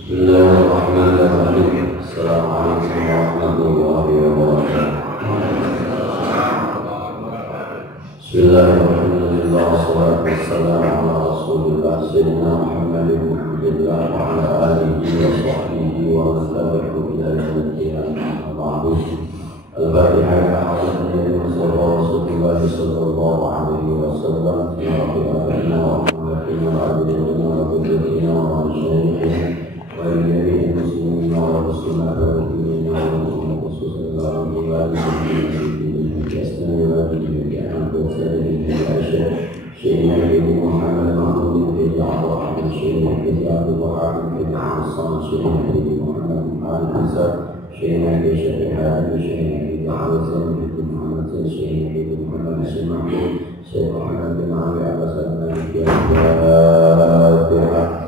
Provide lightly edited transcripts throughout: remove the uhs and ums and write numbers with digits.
Bismillahirrahmanirrahim. Assalamualaikum warahmatullahi wabarakatuh. Bismillahirrahmanirrahim. Wassalatu wassalamu ala Rasulillah Sayyidina Muhammadin wa ala alihi wa sahbihi wa man tabi'ahu ila yaumil qiyamah. Ba'du. Al-Fatihah ya Nabi Mustafa Rasulullah sallallahu alaihi wasallam. Ya Rabbi atina wa atina wa ajina wa bidina wa masyayikh وَلِلَّذِينَ مُسْلِمِينَ وَرَسُولِنَا وَمُؤْمِنِينَ وَمُؤْمِنَاتٍ خُصُوصًا وَعِبَادِ الْمُؤْمِنِينَ بِأَسْمَاءِ وَبِالْجِلِّ أَحْمَدُ وَسَلِمِ بِالْعَشَاءِ شَيْخنا الْكريم محمد محمود بن جعفر أحمد شيخنا بن عبد الوهاب بن عبد الصمد شيخنا الكريم محمد بن علي الحسن شيخنا الشيخ حاتم شيخنا بن محمد سليم بن محمد شيخنا بن محمد بن محمود شيخ محمد بن علي عباس المالكي الفاتحة.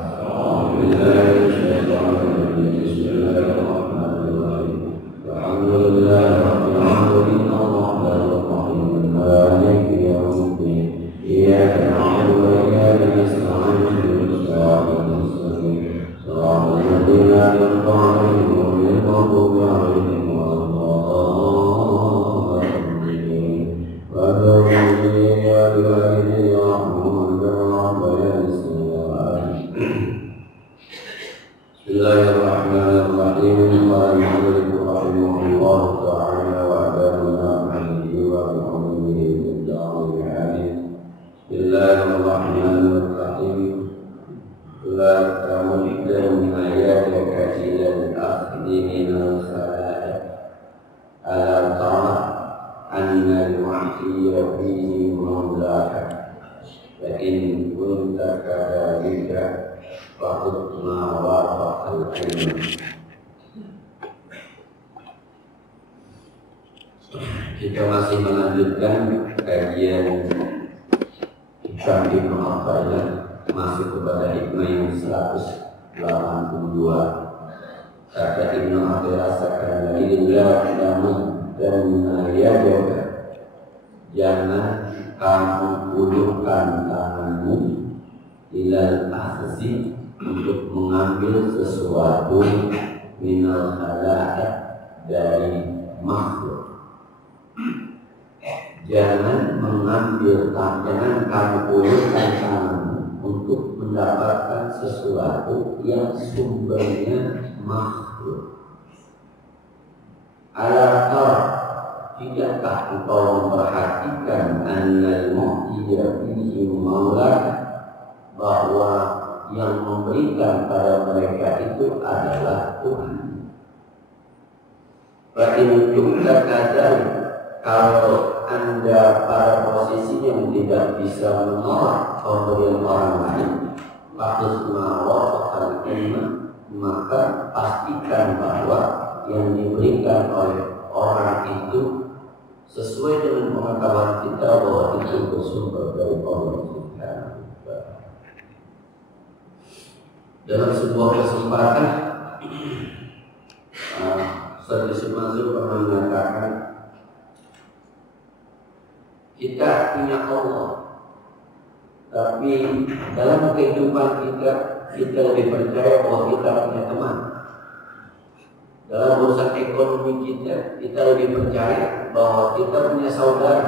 Kita masih melanjutkan kajian Hikam Ibnu Athaillah, masih kepada hikmah yang 182. Kata Ibnu Athaillah sekali lillah namun dan yadaka, jangan kamu ulurkan tanganmu ilal akhzi untuk mengambil sesuatu minal khalaiq dari makhluk. Jangan mengambil jangan kamu ulurkan tanganmu untuk mendapatkan sesuatu yang sumbernya makhluk. Alakah tidakkah engkau memperhatikan annal mu'tiya fihi maulak, bahwa yang memberikan pada mereka itu adalah Tuhan. Fa in kunta kadzalik, kalau Anda pada posisi yang tidak bisa menolak pemberian orang lain, maka pastikan bahwa yang diberikan oleh orang itu sesuai dengan pengetahuan kita bahwa itu bersumber dari Allah Subhanahu wa Ta'ala. Dalam sebuah kesempatan, Ustaz Mansur pernah mengatakan, kita punya Allah, tapi dalam kehidupan kita lebih percaya bahwa kita punya teman. Dalam urusan ekonomi kita lebih percaya bahwa kita punya saudara.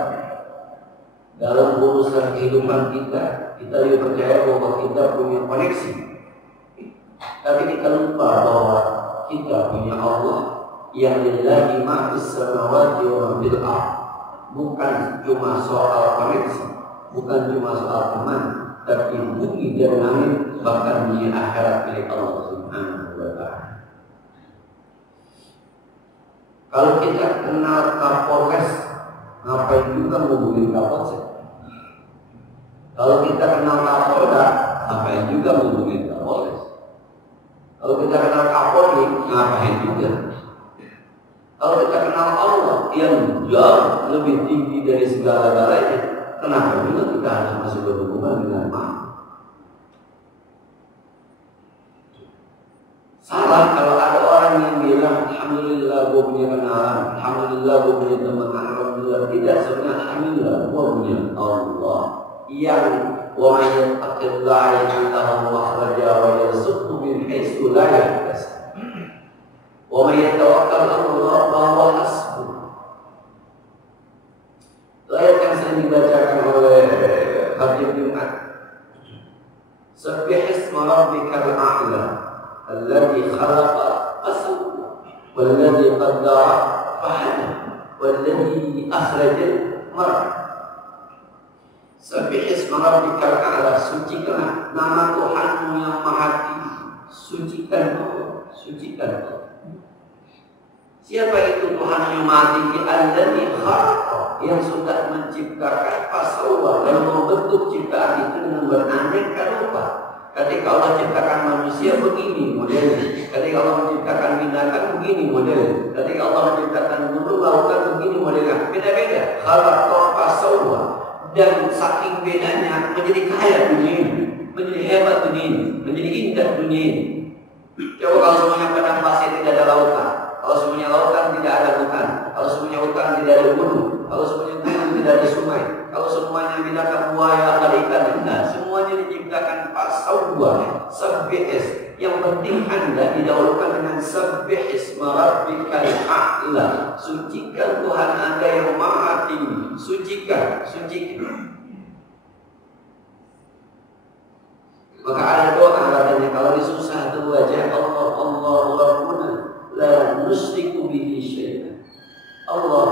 Dalam urusan kehidupan kita lebih percaya bahwa kita punya koneksi. Tapi kita lupa bahwa kita punya Allah yang lillahi ma fis samawati wa ma fil ardh. Bukan cuma soal koneksi, bukan cuma soal teman, tapi bumi dan langit, bahkan dunia akhirat milik Allah Subhanahu wa Ta'ala. Kalau kita kenal Kapolres, ngapain juga ngomongin Kapolsek? Kalau kita kenal Kapolda, ngapain juga ngomongin Kapolres? Kalau kita kenal Kapolri, ngapain juga? Kalau kita kenal Allah yang jauh lebih tinggi dari segala-galanya, kenapa juga kita harus masuk berhubungan dengan makhluk? Salah kalau ada orang yang bilang, alhamdulillah gue punya kenalan, alhamdulillah gue punya teman, alhamdulillah. Tidak, sebenarnya alhamdulillah gue punya Allah yang wa yattaqillaha yaj'al lahu makhraja wa yarzuqhu min haitsu la yahtasib. rabbikal a'la alladzi khalaqa fasawwa walladzi qaddara fahada walladzi akhrajal mar'ah. Sabbih isma rabbikal a'la, sucikanlah nama Tuhanmu yang maha tinggi. Sucikan Kau, sucikan Kau. Siapa itu Tuhan yang maha tinggi? Alladzi khalaqa, yang sudah menciptakan fasawwa, dan membentuk ciptaan itu dengan beraneka rupa. Ketika Allah ciptakan manusia begini modelnya, ketika Allah menciptakan binatang begini modelnya, ketika Allah menciptakan gunung lautan begini modelnya, beda-beda. Khalaqa fasawwa, dan saking bedanya menjadi kaya dunia ini, menjadi hebat dunia ini, menjadi indah dunia ini. Coba kalau semuanya padang pasir tidak ada lautan, kalau semuanya lautan tidak ada hutan, kalau semuanya hutan tidak ada gunung, kalau semuanya gunung tidak ada sungai, kalau semuanya binatang buaya ada ikan, nah semuanya diciptakan fasawwa, sabbih. Yang penting Anda didahulukan dengan sabbih isma rabbikal a'la, sucikan Tuhan Anda yang maha tinggi, sucikan. Maka ada doa katanya kalau disusah itu wajah Allah, Allah Rabbuna la nusyriku bihi syai'an. Allah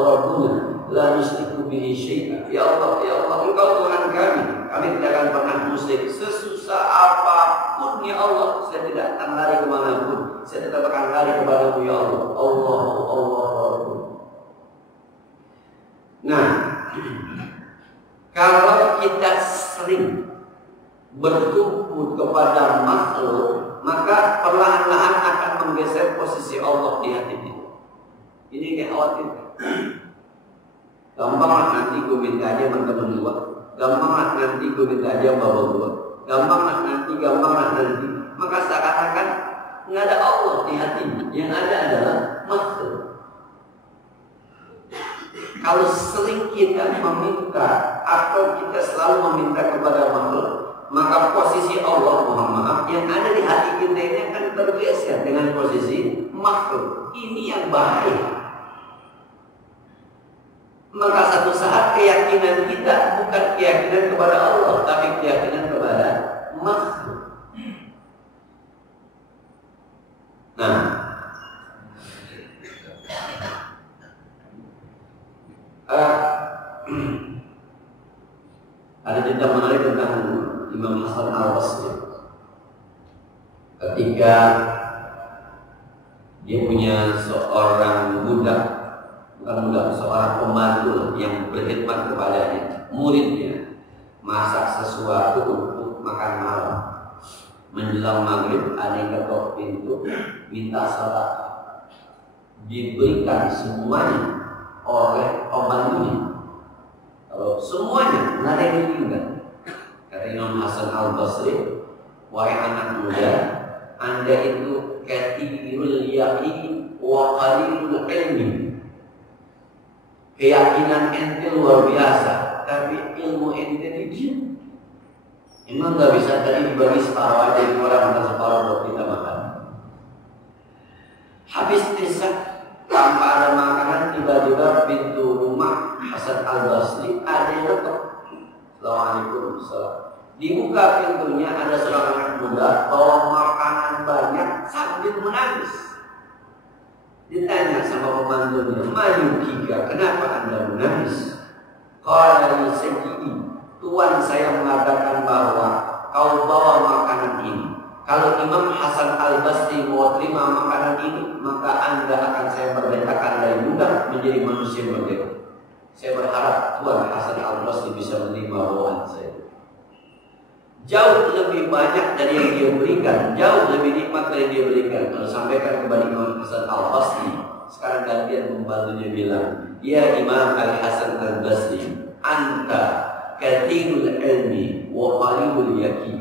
Rabbuna la nusyriku bihi syai'an. Ya Allah, Engkau Tuhan kami tidak akan pernah musyrik. Sesusah apapun ya Allah, saya tidak akan lari kemanapun, saya tetap akan lari kepadamu ya Allah. Allah Rabbuna. Nah, kalau kita sering bertumpu kepada makhluk, maka perlahan-lahan akan menggeser posisi Allah di hati kita. Ini yang khawatir. Gampanglah nanti gue minta aja teman gua, gampanglah nanti gue minta aja bapak gua, gampanglah nanti. Maka seakan-akan nggak ada Allah di hatinya, yang ada adalah makhluk. Kalau sering kita meminta atau kita selalu meminta kepada makhluk, maka posisi Allah, mohon maaf, yang ada di hati kita ini akan tergeser dengan posisi makhluk. Ini yang bahaya. Maka satu saat keyakinan kita bukan keyakinan kepada Allah, tapi keyakinan kepada makhluk. Nah, ada cerita menarik tentang Imam Hasan Al-Basri. Ketika dia punya seorang seorang pembantu yang berkhidmat kepadanya, muridnya, masak sesuatu untuk makan malam. Menjelang maghrib ada yang ketok pintu, minta sedekah. Diberikan semuanya oleh pembantunya. Kalau semuanya nggak ada yang ditinggal. Kata Imam Hasan Al-Basri, wahai anak muda, Anda itu kathirul yaqin wa qalilul ilmi. Keyakinan ente luar biasa, tapi ilmu ente dikit. Emang nggak bisa tadi dibagi separuh aja di orang, atau separuh buat kita makan. Habis tisah tanpa ada makanan, tiba-tiba pintu rumah Hasan Al-Basri ada yang ketok. Assalamualaikum. Dibuka pintunya, ada seorang anak muda bawa makanan banyak sambil menangis. Ditanya sama pembantunya, "Mayukika, kenapa Anda menangis?" Qala li sayyidi, tuan saya mengatakan bahwa kau bawa makanan ini. Kalau Imam Hasan Al-Basri mau terima makanan ini, maka Anda akan saya merdekakan dari budak menjadi manusia merdeka. Saya berharap Tuan Hasan Al-Basri bisa menerima bawaan saya. Jauh lebih banyak dari yang dia berikan, jauh lebih nikmat dari yang dia berikan. Kalau sampaikan kepada Imam Hasan Al-Basri, sekarang gantian pembantunya bilang, "Ya Imam Al-Hasan Al-Basri, anta kathirul ilmi wa qalilul yaqin."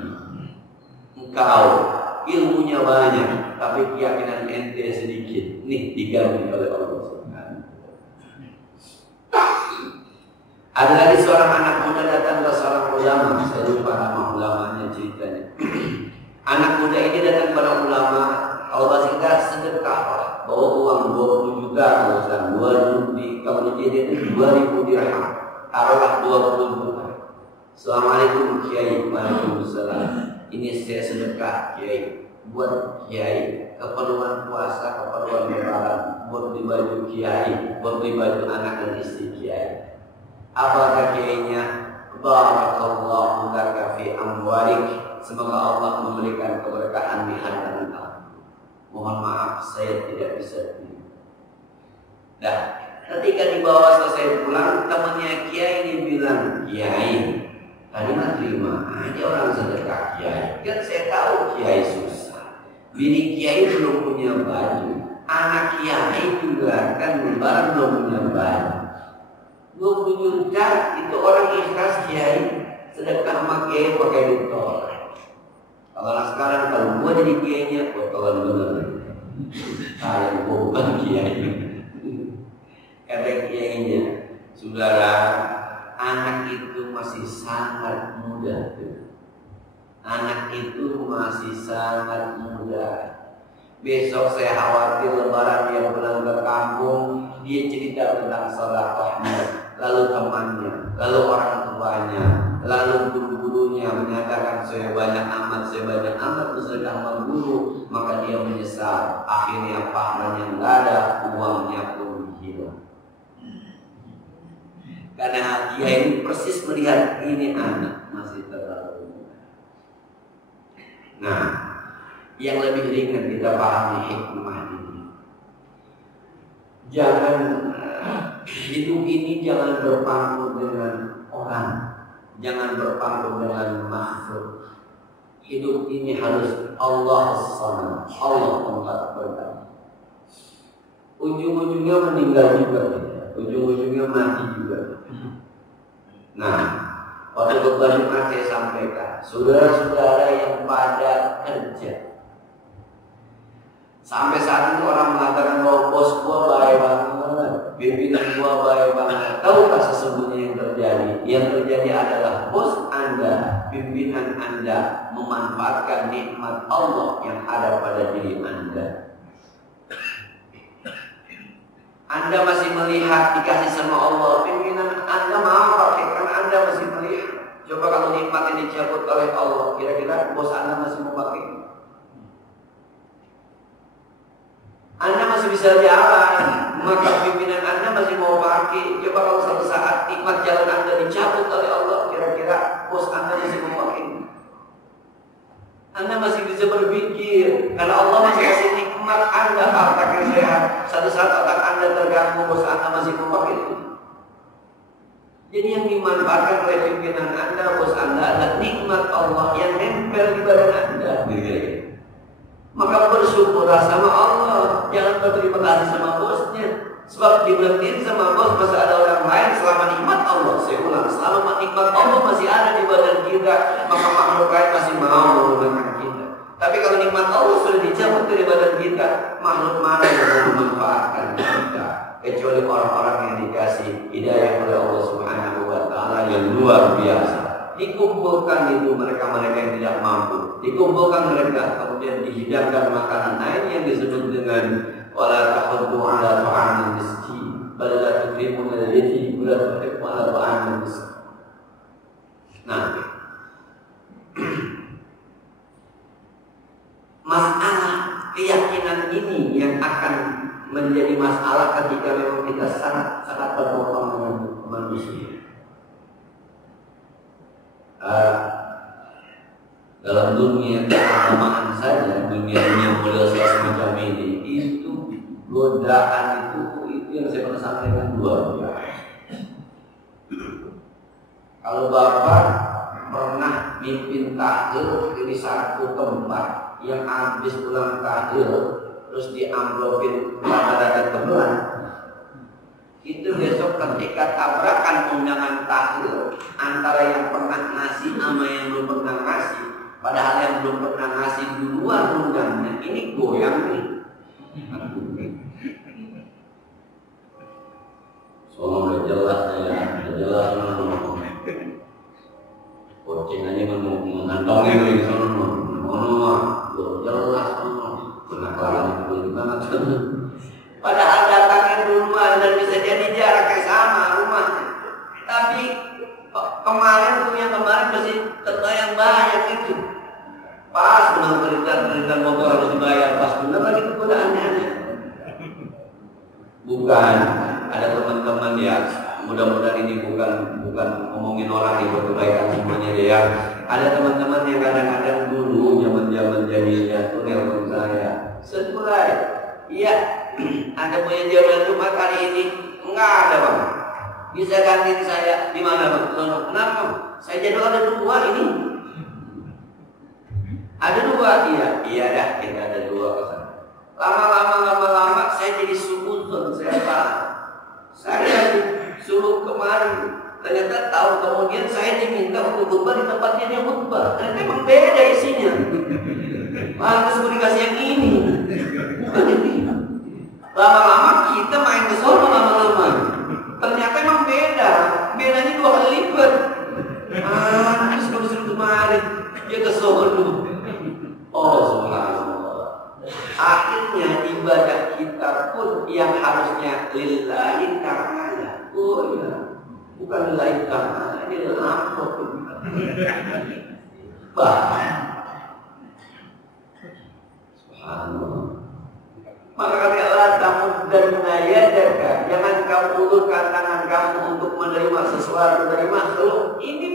Engkau ilmunya banyak, tapi keyakinan ente sedikit. Nih diganti oleh Allah. Ada lagi seorang anak muda datang ke seorang ulama, saya lupa nama ulamanya ceritanya. Anak muda ini datang kepada ulama, kalau bahasa kita sedekah, bawa uang 20 juta, kalau jadi 2.000 dirham, taruhlah 20 juta. Assalamualaikum Kiai, waalaikumsalam. ini saya sedekah kiai, buat kiai, keperluan puasa, keperluan lebaran, buat beli baju kiai, buat beli baju anak dan istri kiai. Apa kata kiainya? Barakallahu laka fi amwalik. Semoga Allah memberikan keberkahan di harta kamu. Mohon maaf saya tidak bisa beli. Nah, ketika dibawa selesai pulang, temannya kiai ini bilang, kiai, tadi mah terima aja orang sedekah kiai. Kan saya tahu kiai susah. Bini kiai belum punya baju, anak kiai juga kan lebaran belum punya baju. 20 juta itu orang ikhlas kiai, sedekah sama kiai pakai ditolak. Kalau sekarang kalau gua jadi kiainya, kotoran bener. Saya bukan kiai. Kata kiainya, saudara, anak itu masih sangat muda. Anak itu masih sangat muda. Besok saya khawatir lebaran dia pulang ke kampung, dia cerita tentang sedekahnya, lalu temannya, lalu orang tuanya, lalu guru-gurunya menyatakan saya banyak amat bersedekah sama guru, maka dia menyesal. Akhirnya pahalanya nggak ada, uangnya pun hilang. Karena dia ini persis melihat ini anak masih terlalu muda. Nah, yang lebih ringan kita pahami hikmah ini. Jangan hidup ini jangan berpangku dengan orang, jangan berpangku dengan makhluk. Hidup ini harus Allah SWT, Allah tempat berada. Ujung-ujungnya meninggal juga, ujung-ujungnya mati juga. Nah, waktu khutbah Jumat saya sampaikan, saudara-saudara yang pada kerja. Sampai saat itu orang mengatakan bahwa bos gua baik banget, pimpinan gua baik banget. Tahukah sesungguhnya yang terjadi? Yang terjadi adalah bos Anda, pimpinan Anda memanfaatkan nikmat Allah yang ada pada diri Anda. Anda masih melihat dikasih sama Allah, pimpinan Anda mau pakai karena Anda masih melihat. Coba kalau nikmat ini dicabut oleh Allah, kira-kira bos Anda masih mau pakai? Anda masih bisa jalan, maka pimpinan Anda masih mau pakai. Coba kalau suatu saat nikmat jalan Anda dicabut oleh Allah, kira-kira bos Anda masih mau pakai? Anda masih bisa berpikir, karena Allah masih kasih nikmat Anda otak yang sehat. Satu saat otak Anda terganggu, bos Anda masih mau pakai. Jadi yang dimanfaatkan oleh pimpinan Anda, bos Anda adalah nikmat Allah yang nempel di badan Anda. Maka bersyukurlah sama Allah, jangan berterima kasih sama bosnya. Sebab diberhentiin sama bos masih ada orang lain. Selama nikmat Allah, saya ulang, selama nikmat Allah masih ada di badan kita, maka makhluk lain masih mau menggunakan kita. Tapi kalau nikmat Allah sudah dicabut dari badan kita, makhluk mana yang mau memanfaatkan kita? Kecuali orang-orang yang dikasih hidayah oleh Allah Subhanahu wa Ta'ala yang luar biasa. Dikumpulkan itu mereka-mereka yang tidak mampu, dikumpulkan mereka, kemudian dihidangkan makanan. Nah, ini yang disebut dengan wala tahuddu ala ta'amil miskin bal la tukrimuna al-yatim wa la tuhibbu ala ta'amil miskin. Nah, masalah keyakinan ini yang akan menjadi masalah ketika memang kita sangat berhubungan dengan manusia. Dalam dunia keagamaan saja, dunia model semacam ini, itu godaan itu yang saya pernah sampaikan luar biasa. Kalau Bapak pernah mimpin tahdir di satu tempat yang habis pulang tahdir terus diamplopin rada-rada tebal, itu besok ketika tabrakan undangan tahdir antara yang pernah ngasih sama yang belum pernah ngasih, padahal yang belum pernah ngasih duluan undangnya, ini goyang nih. Soalnya udah jelas ya, udah jelas kucing aja mengantongnya dari sana, udah jelas kenakalan itu banget. Padahal datangnya duluan dan bisa jadi jaraknya sama rumahnya. Tapi kemarin masih terbayang banyak itu. dan motor harus dibayar, pas bener lagi itu godaannya. Bukan, ada teman-teman ya, mudah-mudahan ini bukan ngomongin orang yang berkebaikan semuanya ya. Ada teman-teman yang kadang-kadang dulu zaman jadinya tuh nelpon saya, sesuai, iya, ada punya jaminan rumah kali ini, enggak ada bang, bisa gantiin saya di mana bang? Kenapa? Saya jadwal ada 2 ini. Ada 2, iya dah, kita ada 2 kesana. Lama-lama saya jadi suudon, saya suruh kemarin. Ternyata tahun kemudian saya diminta untuk khutbah di tempatnya dia khutbah. Ternyata memang beda isinya. Malah suruh dikasih yang ini. Bukan ini. Lama-lama kita main ke sono lama-lama. Ternyata memang beda. Bedanya 2 kali lipat. Terus kalau disuruh kemarin dia ke sono. Oh subhanallah. Akhirnya ibadah kita pun yang harusnya lillahi ta'ala. Oh ya, bukan lillahi ta'ala, ini apa pun. Subhanallah. Maka kata Allah, tamuddanna yadaka, jangan kamu ulurkan tangan kamu untuk menerima sesuatu dari makhluk ini.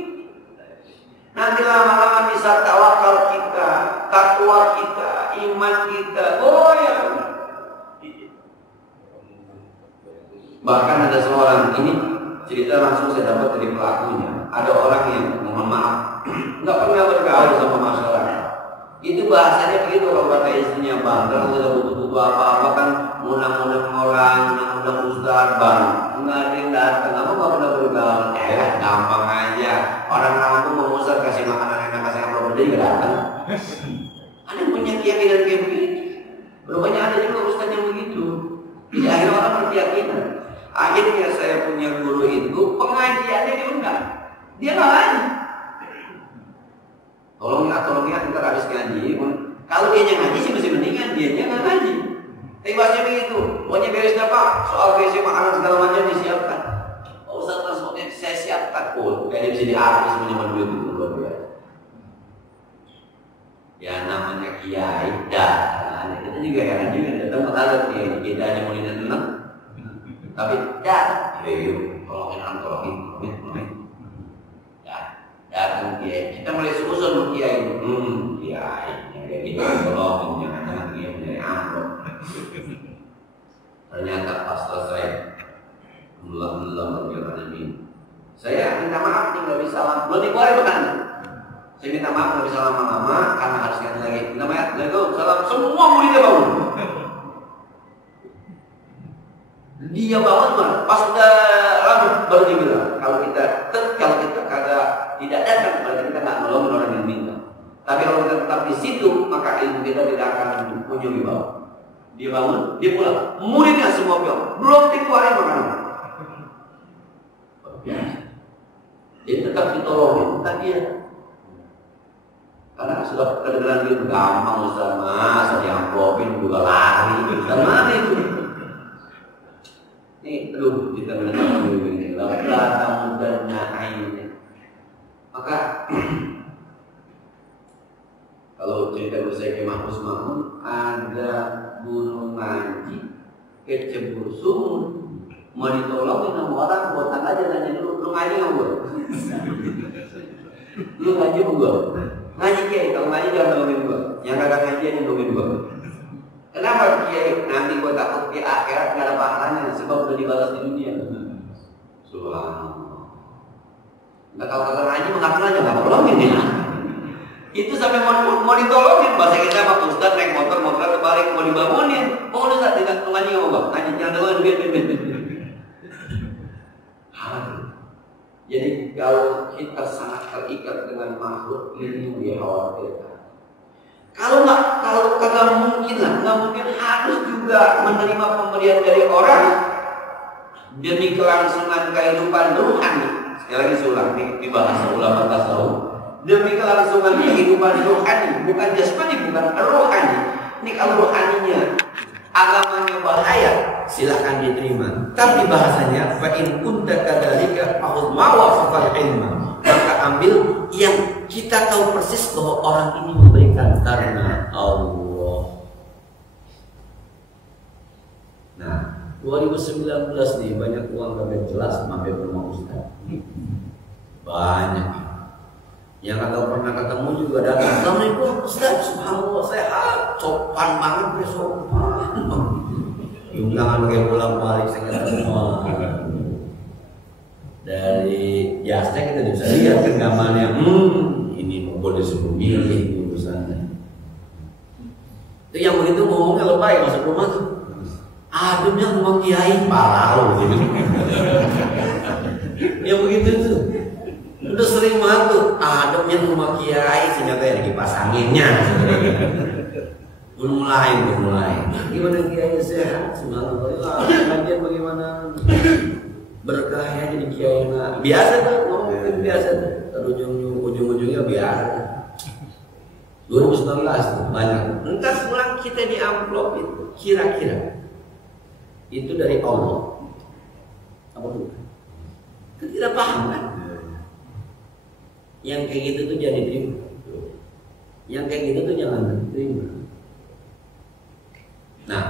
Nanti lama-lama bisa tawakal kita, takwa kita, iman kita. Oh ya. Bahkan ada seorang, ini cerita langsung saya dapat dari pelakunya. Ada orang yang mohon maaf, nggak pernah bergaul sama masyarakat. Itu bahasanya begitu kalau kata istrinya, bang, kalau sudah butuh apa-apa kan undang-undang orang, undang-undang ustaz, bang, nggak ada yang datang, kamu nggak pernah bergaul. Gampang aja. Orang kampung mau ustaz kasih makanan enak, kasih apa beda nggak datang. Ada yang punya keyakinan kayak begitu. Berupanya ada juga ustaz yang begitu. Jadi akhirnya orang berkeyakinan. Akhirnya saya punya guru itu pengajiannya diundang, dia nggak ngaji. Tolong ya, kita habis ngaji. Kalau dia ngaji sih masih mendingan, dia nggak ngaji. Tapi bahasanya begitu, pokoknya beresnya pak, soal BC makanan segala macam disiapkan. Oh Ustaz transportnya saya siapkan. Oh, kayaknya bisa diartis punya duit itu luar biasa. Ya namanya kiai dah. Nah, kita juga heran juga datang ada kiai kita hanya mau tenang. Tapi dah, tolongin. Datang kiai, kita mulai susun kiai, kiai, kayak gitu, tolong, jangan kiai dari amplop. Ternyata pas selesai, alhamdulillah berjalan ini. Saya minta maaf nih nggak bisa lama, belum dikeluarin makan. Saya minta maaf nggak bisa lama-lama karena harus ganti lagi. Minta maaf, salam semua muridnya bangun. Dia bangun pas udah lama baru dia bilang kalau kita kagak tidak datang berarti kita nggak nolongin orang yang minta. Tapi kalau kita tetap di situ maka ilmu kita tidak akan punya wibawa. Dia bangun, dia pulang, muridnya semua belum dikeluarin makanan. Dia tetap ditolongin tadi ya. Karena sudah kedengeran dia gampang Ustaz diamplopin juga lari. Dan mana itu? Ini aduh kita mendengar ini lama dan naik. Maka kalau cerita saya ke Mahfuz Mahmud ada guru ngaji kecebur sumur mau ditolongin sama orang botak aja tanya lu ngaji nggak gua? Lu ngaji gua? Ngaji kiai, kalau ngaji jangan nolongin gua. Yang kagak ngaji aja nolongin gua. Kenapa kiai? Nanti gua takut di akhirat nggak ada pahalanya sebab udah dibalas di dunia. Subhanallah. Nah kalau kagak ngaji mengaku aja nggak tolongin ya. Itu sampai mau ditolongin bahasa kita sama Ustaz naik motor kebalik mau dibangunin. Oh udah Ustaz tidak ngaji nggak mau ngaji jangan tolongin biar. Jadi kalau kita sangat terikat dengan makhluk ini dikhawatirkan. Kalau kagak mungkin harus juga menerima pemberian dari orang demi kelangsungan kehidupan rohani. Sekali lagi saya ulang di bahasa ulama tasawuf. Demi kelangsungan kehidupan rohani, bukan jasmani, bukan rohani. Ini kalau rohaninya agamanya bahaya, silahkan diterima. Tapi bahasanya fa in kunta kadzalika fa'ud ma wafaqal ilma. Maka ambil yang kita tahu persis bahwa orang ini memberikan karena Allah. 2019 nih banyak uang kagak jelas mampir rumah Ustaz. Banyak. Yang kagak pernah ketemu juga datang. Assalamualaikum Ustaz, subhanallah sehat, sopan banget besok. Jangan pakai pulang balik saya kata semua. Dari jasnya kita bisa lihat kan gambarnya. Ini boleh disuruh milih urusannya. Itu yang begitu ngomongnya lebay masuk rumah tuh. Ademnya rumah kiai parah gitu. Yang begitu tuh. Udah sering banget tuh. Ademnya rumah kiai ternyata yang kipas anginnya. Belum mulai. Gimana kiai sehat? Subhanallah. Kajian bagaimana? Berkahnya jadi kiai nggak? Biasa tuh ngomongin biasa tuh. Ujung-ujungnya biasa. 2019 tuh banyak. Entar pulang kita di amplop itu kira-kira itu dari Allah. Apa tuh? Tidak paham kan? Yang kayak gitu tuh jangan diterima. Yang kayak gitu tuh jangan diterima. Nah,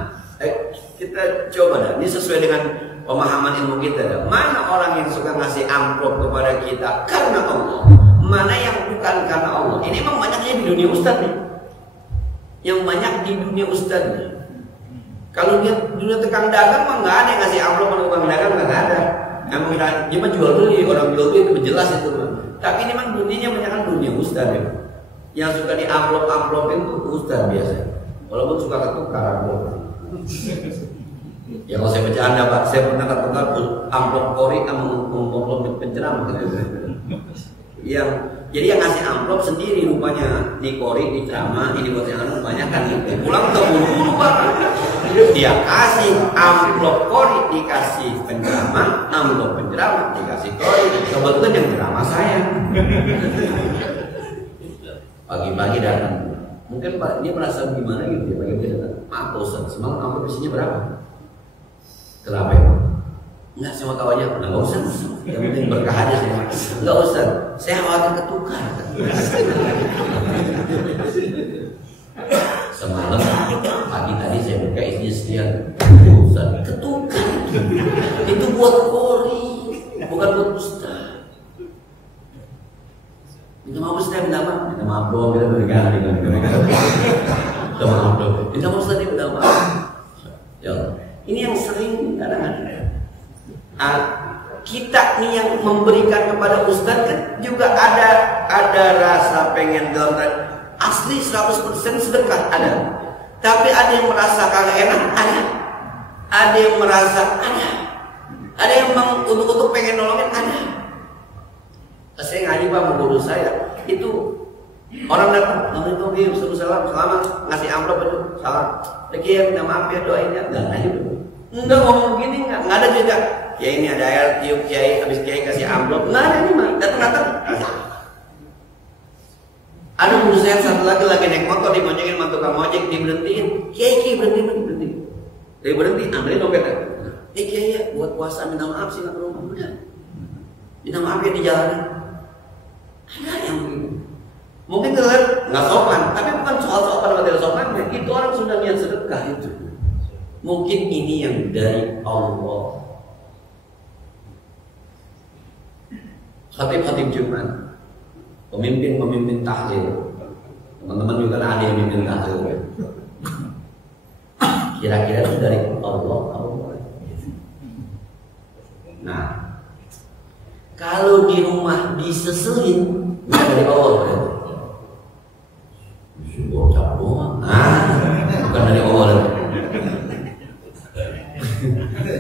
kita coba dah. Ini sesuai dengan pemahaman ilmu kita dah. Mana orang yang suka ngasih amplop kepada kita karena Allah? Mana yang bukan karena Allah? Ini emang banyaknya di dunia Ustadz nih. Yang banyak di dunia Ustadz nih. Kalau dia dunia tukang dagang mah nggak ada yang ngasih amplop pada tukang dagang, nggak ada. Emang dia mah jual beli, orang jual beli itu jelas itu mah. Tapi ini mah dunianya banyak kan dunia Ustadz ya. Yang suka di amplopin tuh Ustadz biasa. Walaupun suka ketukar amplop. Ya kalau saya bercanda Pak, saya pernah ketukar amplop kori sama amplop penceramah gitu. Jadi yang ngasih amplop sendiri rupanya di kori, di ceramah, ini buat yang banyak kan gitu. Pulang ke buru-buru Pak. Dia kasih amplop kori, dikasih penceramah, amplop penceramah, dikasih kori. Kebetulan yang ceramah saya. Pagi-pagi datang. Mungkin Pak dia merasa gimana gitu ya pagi-pagi datang. Maaf Pak Ustaz, semalam amplop isinya berapa? Kenapa ya Pak? Enggak, saya mau tahu aja. Enggak usah. Yang penting berkah aja saya. Enggak usah. Saya khawatir ketukar. Semalam pagi tadi saya buka isinya sekian. Ustaz, ketukar. Itu buat kori, bukan buat Ustaz. Minta maaf Ustaz, minta maaf. Minta maaf doang, kita berikan. Minta maaf doang. Minta maaf Ustaz, minta maaf. Ya, ini yang sering kadang-kadang. Kita nih yang memberikan kepada Ustadz kan juga ada rasa pengen dalam asli 100% sedekah ada, tapi ada yang merasa kagak enak ada yang merasa ada yang untuk pengen nolongin ada. Saya ngaji Pak sama guru saya itu orang datang Assalamualaikum Ustaz selamat ngasih amplop itu salam lagi ya minta maaf ya doainnya enggak ngomong gini enggak ada juga. Ya ini ada air tiup kiai, habis kiai kasih amplop. Nggak ada ini mah, datang-datang. Ada guru saya satu lagi naik motor diboncengin sama tukang ojek diberhentiin. Kiai berhenti. Dia berhenti, ambilin dompetnya. Kiai ya, buat puasa minta maaf sih nggak perlu. Udah, minta maaf ya di jalanan. Ada yang begitu. Mungkin terlihat nggak sopan, tapi bukan soal sopan atau tidak sopannya. Itu orang sudah niat sedekah itu. Mungkin ini yang dari Allah. Khatib Jumat, pemimpin tahlil, teman-teman juga ada yang mimpin tahlil. Kira-kira itu dari Allah. Nah, kalau di rumah diseselin, bukan dari Allah berarti. Bocah doang. Bukan dari Allah.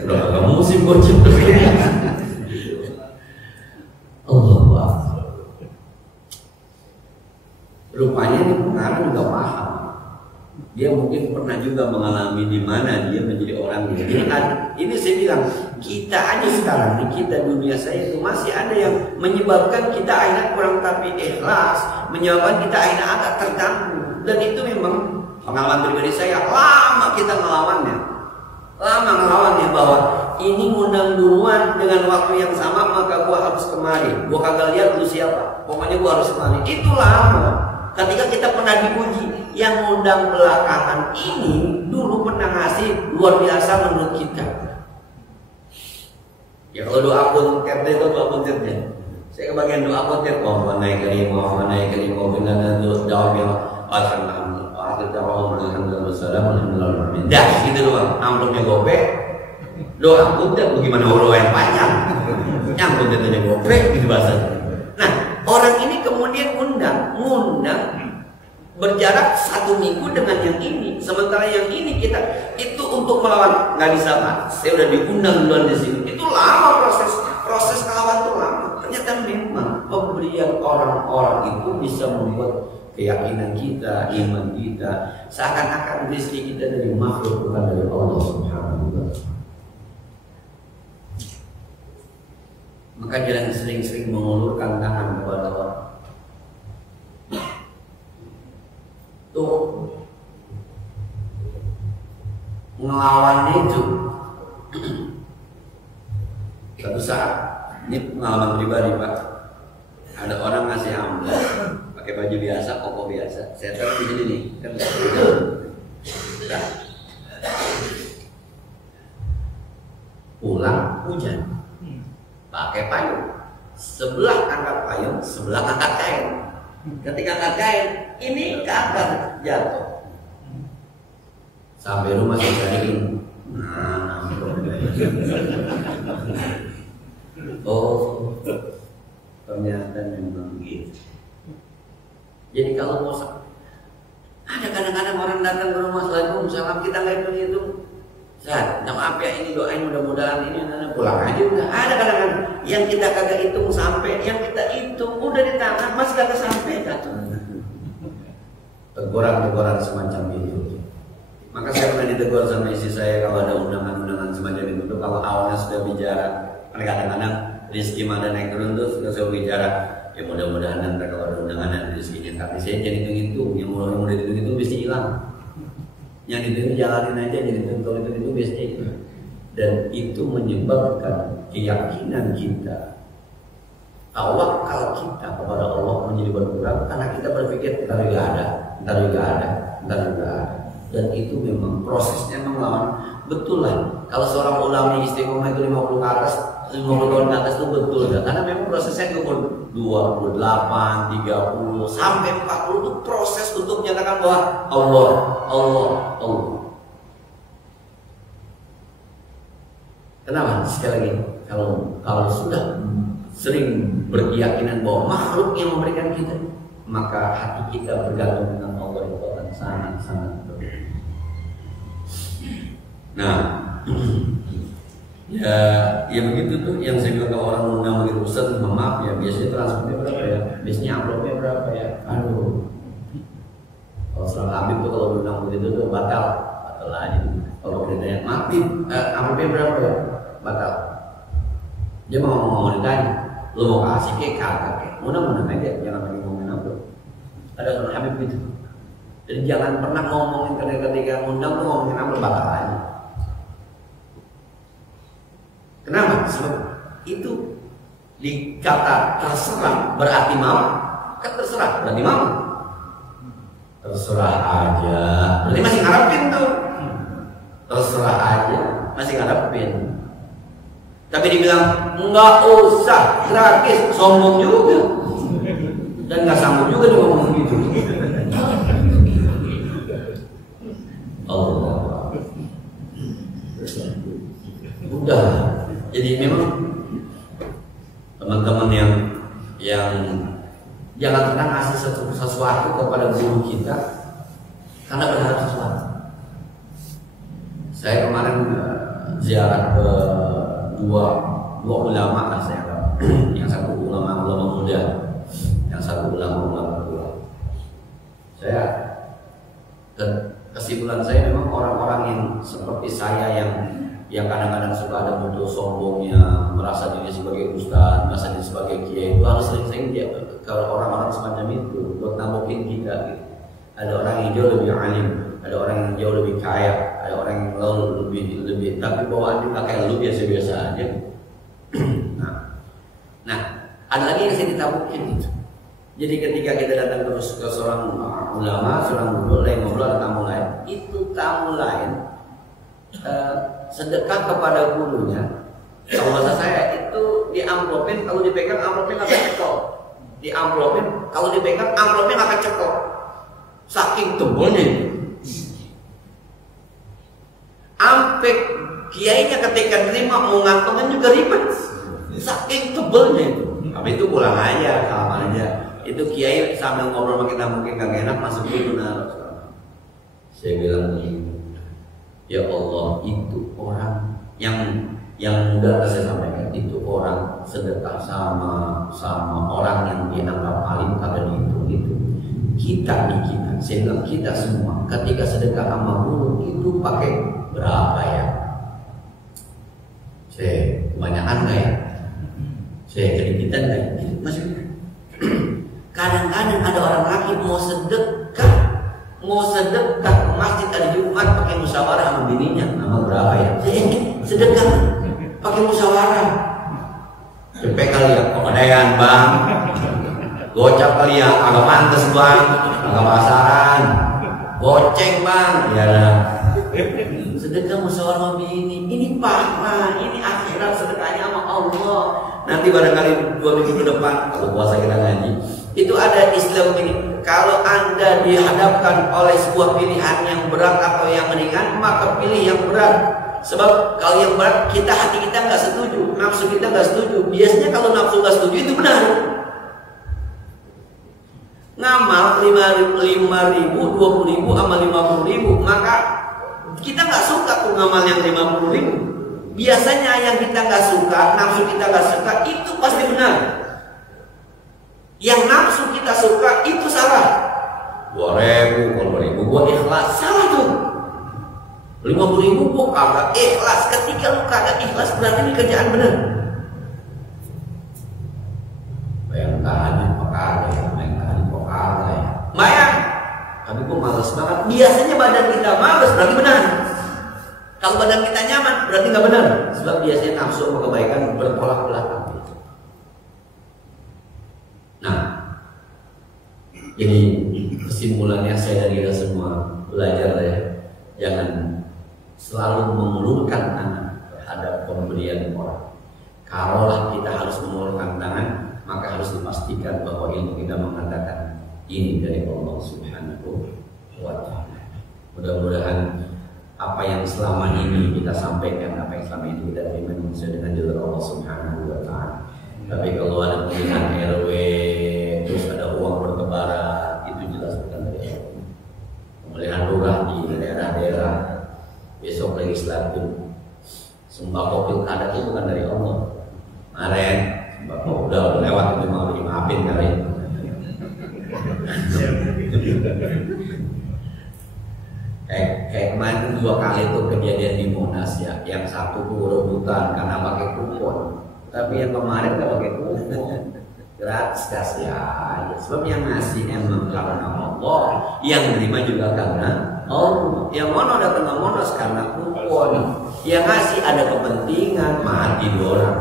Udah agak musim bocah. Rupanya ini pengarang nggak paham. Dia mungkin pernah juga mengalami di mana dia menjadi orang ini. Ini saya bilang kita aja sekarang di kita dunia saya itu masih ada yang menyebabkan kita akhirnya kurang tapi ikhlas, menyebabkan kita akhirnya agak terganggu. Dan itu memang pengalaman pribadi saya. Lama kita ngelawannya bahwa ini ngundang duluan dengan waktu yang sama maka gua harus kemari. Gua kagak lihat lu siapa. Pokoknya gua harus kemari. Itu lama. Ketika kita pernah diuji, yang ngundang belakangan ini dulu pernah ngasih luar biasa menurut kita. Ya kalau doa kontet itu doa kontetnya. Saya kebagian doa kontet, mohon naik karim, mohon dan jawab yang alhamdulillah, alhamdulillah, alhamdulillah. Dah gitu doang. Amplopnya gopek, doa kontet bagaimana orang yang panjang, yang kontetnya gopek gitu bahasanya. Nah orang ini kemudian ngundang berjarak 1 minggu dengan yang ini, sementara yang ini kita itu untuk melawan nggak bisa Pak. Saya udah diundang duluan di sini. Itu lama proses kawan itu lama. Ternyata memang pemberian orang-orang itu bisa membuat keyakinan kita, iman kita seakan-akan rezeki kita dari makhluk bukan dari Allah Subhanahu wa taala. Maka jangan sering-sering mengulurkan tangan kepada Allah. Tuh ngelawannya itu satu saat, ini pengalaman pribadi Pak, ada orang ngasih amplop pakai baju biasa, koko biasa, saya taruh di sini nih kan, nah. Pulang hujan pakai payung, sebelah angkat payung, sebelah angkat kain. Ketika angkat kain, ini keangkat jatuh. Sampai rumah saya cariin. Nah, oh, ternyata memang begitu. Jadi kalau mau ada kadang-kadang orang datang ke rumah, Assalamualaikum, kita nggak hitung-hitung. Ustaz, maaf ya ini doain mudah-mudahan ini pulang aja udah. Ada kadang-kadang yang kita kagak hitung sampai, yang kita hitung udah di tangan masih kagak sampai jatuh. Teguran-teguran semacam itu. Maka saya pernah ditegur sama istri saya kalau ada undangan-undangan semacam itu. Kalau awalnya sudah bicara, karena kadang-kadang rezeki mana naik turun tuh sudah saya bicara. Ya mudah-mudahan nanti kalau ada undangan dan rezekinya, tapi saya jangan hitung-hitung. Yang mulai hitung-hitung bisa hilang. Yang itu jalanin aja, jadi contoh itu biasanya itu. Dan itu menyebabkan keyakinan kita, tawakal kita kepada Allah menjadi berkurang karena kita berpikir ntar juga ada. Dan itu memang prosesnya melawan. Betul lah. Kalau seorang ulama istiqomah itu 50 tahun ke atas itu betul kan? Karena memang prosesnya 28, 30 sampai 40 itu proses untuk menyatakan bahwa Allah. Kenapa? Sekali lagi, kalau sudah sering berkeyakinan bahwa makhluk yang memberikan kita, maka hati kita bergantung dengan Allah itu akan sangat-sangat berbeda. Nah, ya begitu tuh yang saya bilang kalau orang undang begitu Ustaz, maaf ya, biasanya transportnya berapa ya? Biasanya amplopnya berapa ya? Aduh. Kalau serang Habib tuh kalau undang begitu tuh batal aja. Kalau ditanya, maaf amplopnya berapa ya? Batal. Dia mau ditanya, lu mau kasih kagak? Mudah-mudahan aja, jangan lagi ngomongin amplop. Ada serang Habib gitu. Jadi jangan pernah ngomongin ketika undang tuh ngomongin amplop batal aja. Kenapa? Sebab itu dikata terserah berarti mau, kan terserah berarti mau. Terserah aja, berarti masih ngarepin tuh. Terserah aja, masih ngarepin. Tapi dibilang nggak usah, gratis, sombong juga. Dan nggak sanggup juga dia ngomong gitu. Allah. Udah. Jadi memang teman-teman yang jangan pernah ngasih sesuatu kepada guru kita karena berharap sesuatu. Saya kemarin ziarah ke dua ulama lah saya tahu. Yang satu ulama muda, yang satu ulama tua. Saya kesimpulan saya memang orang-orang yang seperti saya yang kadang-kadang suka ada muncul sombongnya, merasa diri sebagai ustaz, merasa diri sebagai kiai, itu harus sering-sering dia kalau orang-orang semacam itu buat nambahin kita gitu. Ada orang yang jauh lebih alim, ada orang yang jauh lebih kaya, ada orang yang lebih tapi bawaannya nggak kayak lu biasa-biasa aja. Nah, ada lagi yang saya ditabukin gitu. Jadi ketika kita datang terus ke seorang ulama, seorang guru, lain ngobrol ada tamu lain, itu tamu lain sedekah kepada gurunya Kalau bahasa saya itu diamplopin, kalau dipegang amplopnya nggak akan cekok. Diamplopin, kalau dipegang amplopnya nggak akan cekok. Saking tebolnya itu. Sampai kiainya ketika terima mau ngantongin juga ribet. Saking tebelnya itu. Tapi itu pulang aja, salam aja. Itu kiai sambil ngobrol sama kita mungkin gak enak masuk dulu naruh. Saya bilang ya Allah, itu orang yang mudah saya sampaikan, itu orang sedekah sama orang yang dianggap paling kagak dihitung itu. Kita, saya bilang kita semua ketika sedekah sama guru itu pakai berapa ya? Saya kebanyakan nggak ya? Saya kedikitan nggak? Maksudnya kadang-kadang ada orang lagi mau sedekah ke masjid hari Jumat pakai musyawarah sama bininya, nama berapa ya? Sedekah pakai musyawarah. Cepet kali ya, komedean bang. Gocap kali ya, agak pantas bang, agak pasaran. Goceng bang, ya lah. Sedekah musyawarah sama bini, ini pahala, ini akhirat sedekahnya sama Allah. Nanti barangkali 2 minggu ke depan kalau puasa kita ngaji, itu ada istilah begini. Kalau Anda dihadapkan oleh sebuah pilihan yang berat atau yang ringan, maka pilih yang berat. Sebab kalau yang berat hati kita nggak setuju, nafsu kita nggak setuju. Biasanya kalau nafsu nggak setuju itu benar. Ngamal 5.000, 20.000 sama 50.000, maka kita nggak suka tuh ngamal yang 50.000. Biasanya yang kita nggak suka, nafsu kita nggak suka, itu pasti benar. Yang nafsu kita suka itu salah. 2.000, 2.000 gua ikhlas, salah tuh. 50.000 gua kagak ikhlas. Ketika lu kagak ikhlas berarti ini kerjaan benar. Bayangkan kok kagak ya, bayangkan kok kagak ya. Bayang, tapi gua malas banget. Biasanya badan kita malas berarti benar. Kalau badan kita nyaman berarti nggak benar. Sebab biasanya nafsu sama kebaikan bertolak belakang. Nah, jadi kesimpulannya saya dari kita semua belajar ya, jangan selalu mengulurkan tangan terhadap pemberian orang. Kalaulah kita harus mengulurkan tangan, maka harus dipastikan bahwa ilmu kita mengatakan ini dari Allah Subhanahu wa Ta'ala. Mudah-mudahan apa yang selama ini kita sampaikan, apa yang selama ini kita terima sesuai dengan jalur Allah Subhanahu wa Ta'ala. Tapi kalau ada pemilihan RW terus ada uang bertebaran, itu jelas bukan dari Allah. Pemilihan lurah di daerah-daerah, besok legislatif, sembako pilkada itu bukan dari Allah. Kemarin sembako udah lewat, itu mau dimaafin kali. Kayak kemarin 2 kali itu kejadian di Monas ya, yang satu tuh rebutan karena pakai kupon. Tapi yang kemarin gak pakai kupon, gratis kasih aja. Sebab yang ngasih emang karena Allah, yang menerima juga karena Allah. Yang mana datang ke Monas karena kupon, yang ngasih ada kepentingan mati orang.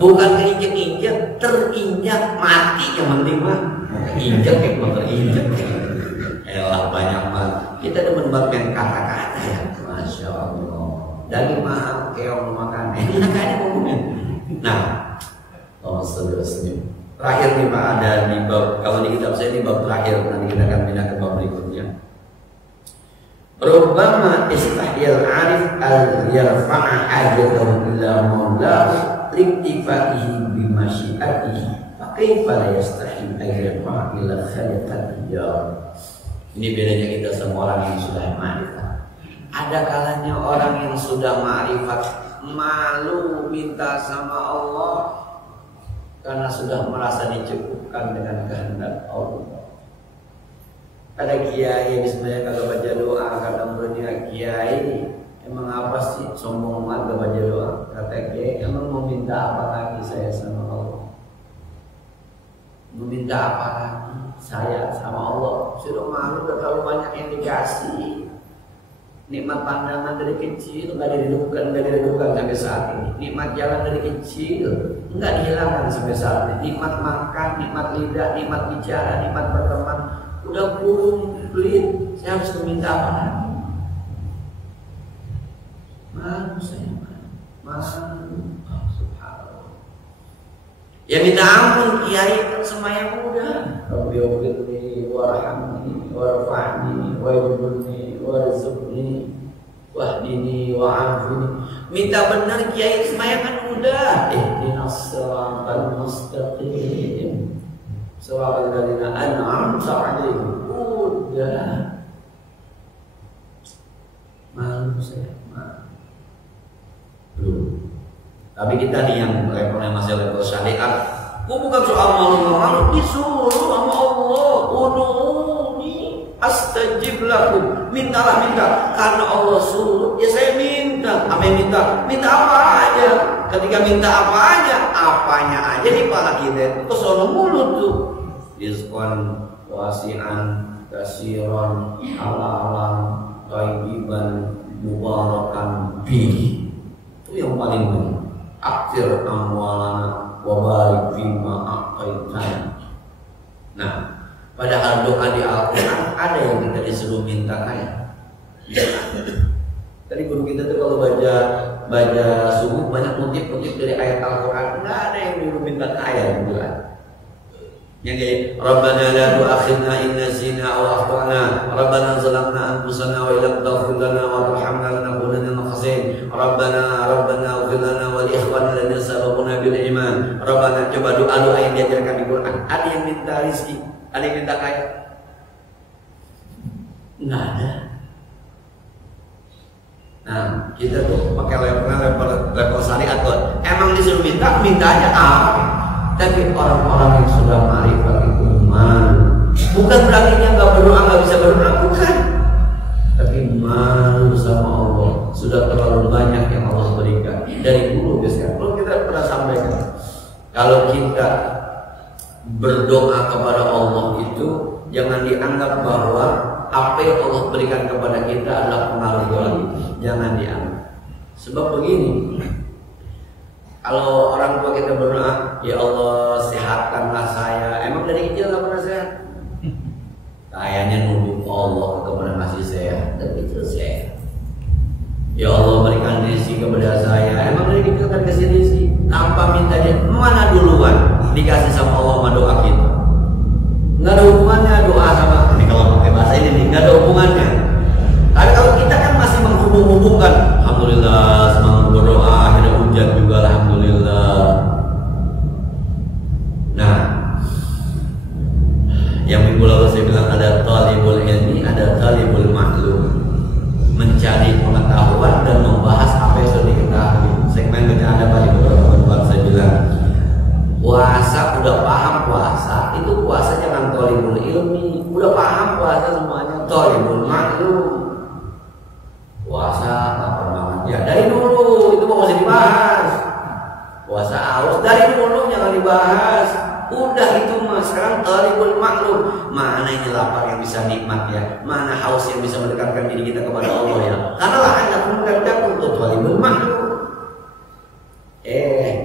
Bukan keinjek-injek, terinjak mati yang penting mah. Injek kayak mau terinjek. Elah banyak banget. Kita demen banget yang kata-kata ya, masya Allah. Daging mahal, keong makan. Enak aja ngomongnya. Nah, Allah senyum. Terakhir nih Pak, ada di bab, kalau di kitab saya ini bab terakhir, nanti kita akan pindah ke bab berikutnya. Rubbama istahyal arif al-yarfa'a hajatahu ila maulahu liktifaihi bimasyiatihi fakaifa la yastahi al-yarfa'a ila khaliqatihi. Ini bedanya kita semua orang yang sudah ma'rifat. Ada kalanya orang yang sudah ma'rifat malu minta sama Allah karena sudah merasa dicukupkan dengan kehendak Allah. Ada kiai sebenarnya kagak baca doa, kata muridnya, kiai emang apa sih sombong amat gak baca doa? Kata kiai, emang mau minta apa lagi saya sama Allah? Meminta apa lagi saya sama Allah? Sudah malu, udah terlalu banyak yang dikasih. Nikmat pandangan dari kecil nggak diredukan sampai saat ini. Nikmat jalan dari kecil nggak dihilangkan sampai saat ini. Nikmat makan, nikmat lidah, nikmat bicara, nikmat berteman udah kumplit. Saya harus meminta apa lagi? Malu saya. Subhanallah. Ya minta ampun kiai kan semuanya mudah. Rabbighfirli warhamni warfa'ni wajburni warzuqni wahdini wa'afini. Minta benar kiai semuanya kan mudah. Ihdinas siratal mustaqim. Siratal ladzina an'amta 'alaihim. Udah. Malu saya, malu. Belum. Tapi kita nih yang levelnya masih level syariat. Bukan soal malu-malu, disuruh sama Allah. Ud'uni astajib lakum. Mintalah, minta. Karena Allah suruh, ya saya minta. Apa yang minta? Minta apa aja. Ketika minta apa aja, apanya aja di kepala kita. Kesono mulut tuh. Rizqan wasi'an kasiran ala-ala thayyiban mubarakan bihi. Itu yang paling penting. Aktir amwalana wa barik fima a'taitana. Nah, padahal doa di Al-Qur'an ada yang kita disuruh minta kaya. Tadi guru kita tuh kalau baca subuh banyak kutip dari ayat Al-Qur'an. Enggak ada yang disuruh minta kaya gitu kan. Yang kayak Rabbana la tu'akhidna in nasina aw akhtana, Rabbana zalamna anfusana wa illam taghfir lana wa tarhamna lanakunanna minal khasirin, Rabbana ighfir lana wa li ikhwanina alladhina sabaquna bil iman. Rabbana, coba doa-doa yang diajarkan di Quran. Ada yang minta rezeki, ada yang minta kaya? Enggak ada. Nah, kita tuh pakai level syariat tuh. Emang disuruh minta aja apa? Tapi orang-orang yang sudah ma'rifat itu malu. Bukan berarti dia nggak berdoa, nggak bisa berdoa, bukan. Tapi malu sama Allah. Sudah terlalu banyak yang Allah berikan. Dari dulu guys ya. Kalau kita pernah sampaikan, kalau kita berdoa kepada Allah itu jangan dianggap bahwa apa yang Allah berikan kepada kita adalah pengaruh doa. Jangan dianggap. Sebab begini. Kalau orang tua kita berdoa, ya Allah sehatkanlah saya. Emang dari kecil nggak pernah sehat? Kayaknya nunggu Allah kepada masih sehat, tapi itu sehat. Ya Allah berikan rezeki kepada saya. Emang dari kecil kan kasih rezeki tanpa minta dia. Mana duluan dikasih sama Allah sama doa kita? Nggak ada hubungannya doa sama ini. Kalau pakai bahasa ini nih, nggak ada hubungannya. Tapi kalau kita kan masih menghubung-hubungkan, alhamdulillah semangat berdoa, akhirnya hujan juga alhamdulillah. Nah, yang minggu lalu saya bilang ada talibul ilmi, ada talibul maklum. Mencari pengetahuan dan membahas apa yang sudah diketahui. Segmen kita ada pada beberapa tempat saya bilang puasa, udah paham puasa, itu puasa jangan talibul ilmi. Udah paham puasa semuanya, talibul maklum. Puasa lapar banget ya dari dulu, itu mau masih dibahas. Puasa haus dari dulu jangan dibahas. Udah itu mah sekarang talibul maklum. Mana ini lapar yang bisa nikmat ya, mana haus yang bisa mendekatkan diri kita kepada Allah ya. Karena lah anak muda untuk talibul maklum.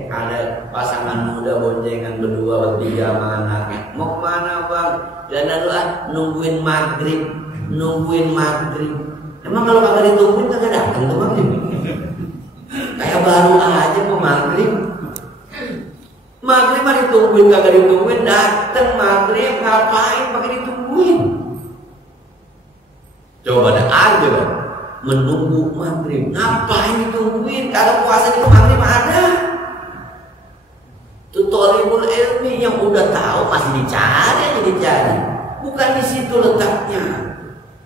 Ada pasangan muda boncengan berdua bertiga sama anaknya. Mau kemana bang? Dan nungguin maghrib. Emang kalau kagak ditungguin kagak datang tuh maghrib. Kayak baru aja mau maghrib. Maghrib mah ditungguin kagak ditungguin, datang maghrib ngapain pakai ditungguin? Coba ada aja bang. Menunggu maghrib, ngapain ditungguin? Kalau puasa di maghrib ada. Itu talibul ilmi yang udah tahu masih dicari. Bukan di situ letaknya.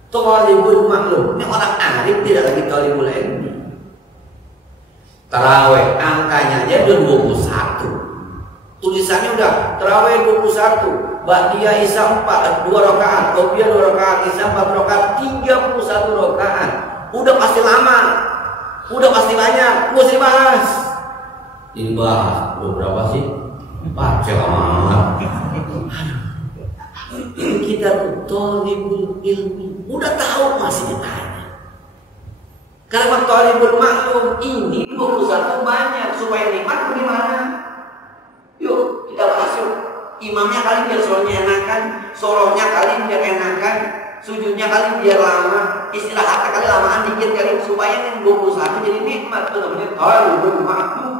Talibul maklum, ini orang arif tidak lagi talibul ilmi. Taraweh angkanya aja udah 21. Tulisannya udah taraweh 21. Ba'diyah Isya 2 rakaat, Qobliyah 2 rakaat, Isya 4 rakaat, 31 rakaat. Udah pasti lama. Udah pasti banyak, mesti dibahas. Dibahas berapa sih? Baca amat. Kita tuh talibul ilmi udah tahu masih ditanya. Karena talibul maklum ini 21 banyak supaya nikmat bagaimana? Yuk kita bahas yuk. Imamnya kali biar sholatnya enakan, sorohnya kali biar enakan, sujudnya kali biar lama, istirahatnya kali lamaan dikit kali supaya yang 21 jadi nikmat, itu namanya talibul ma'lum.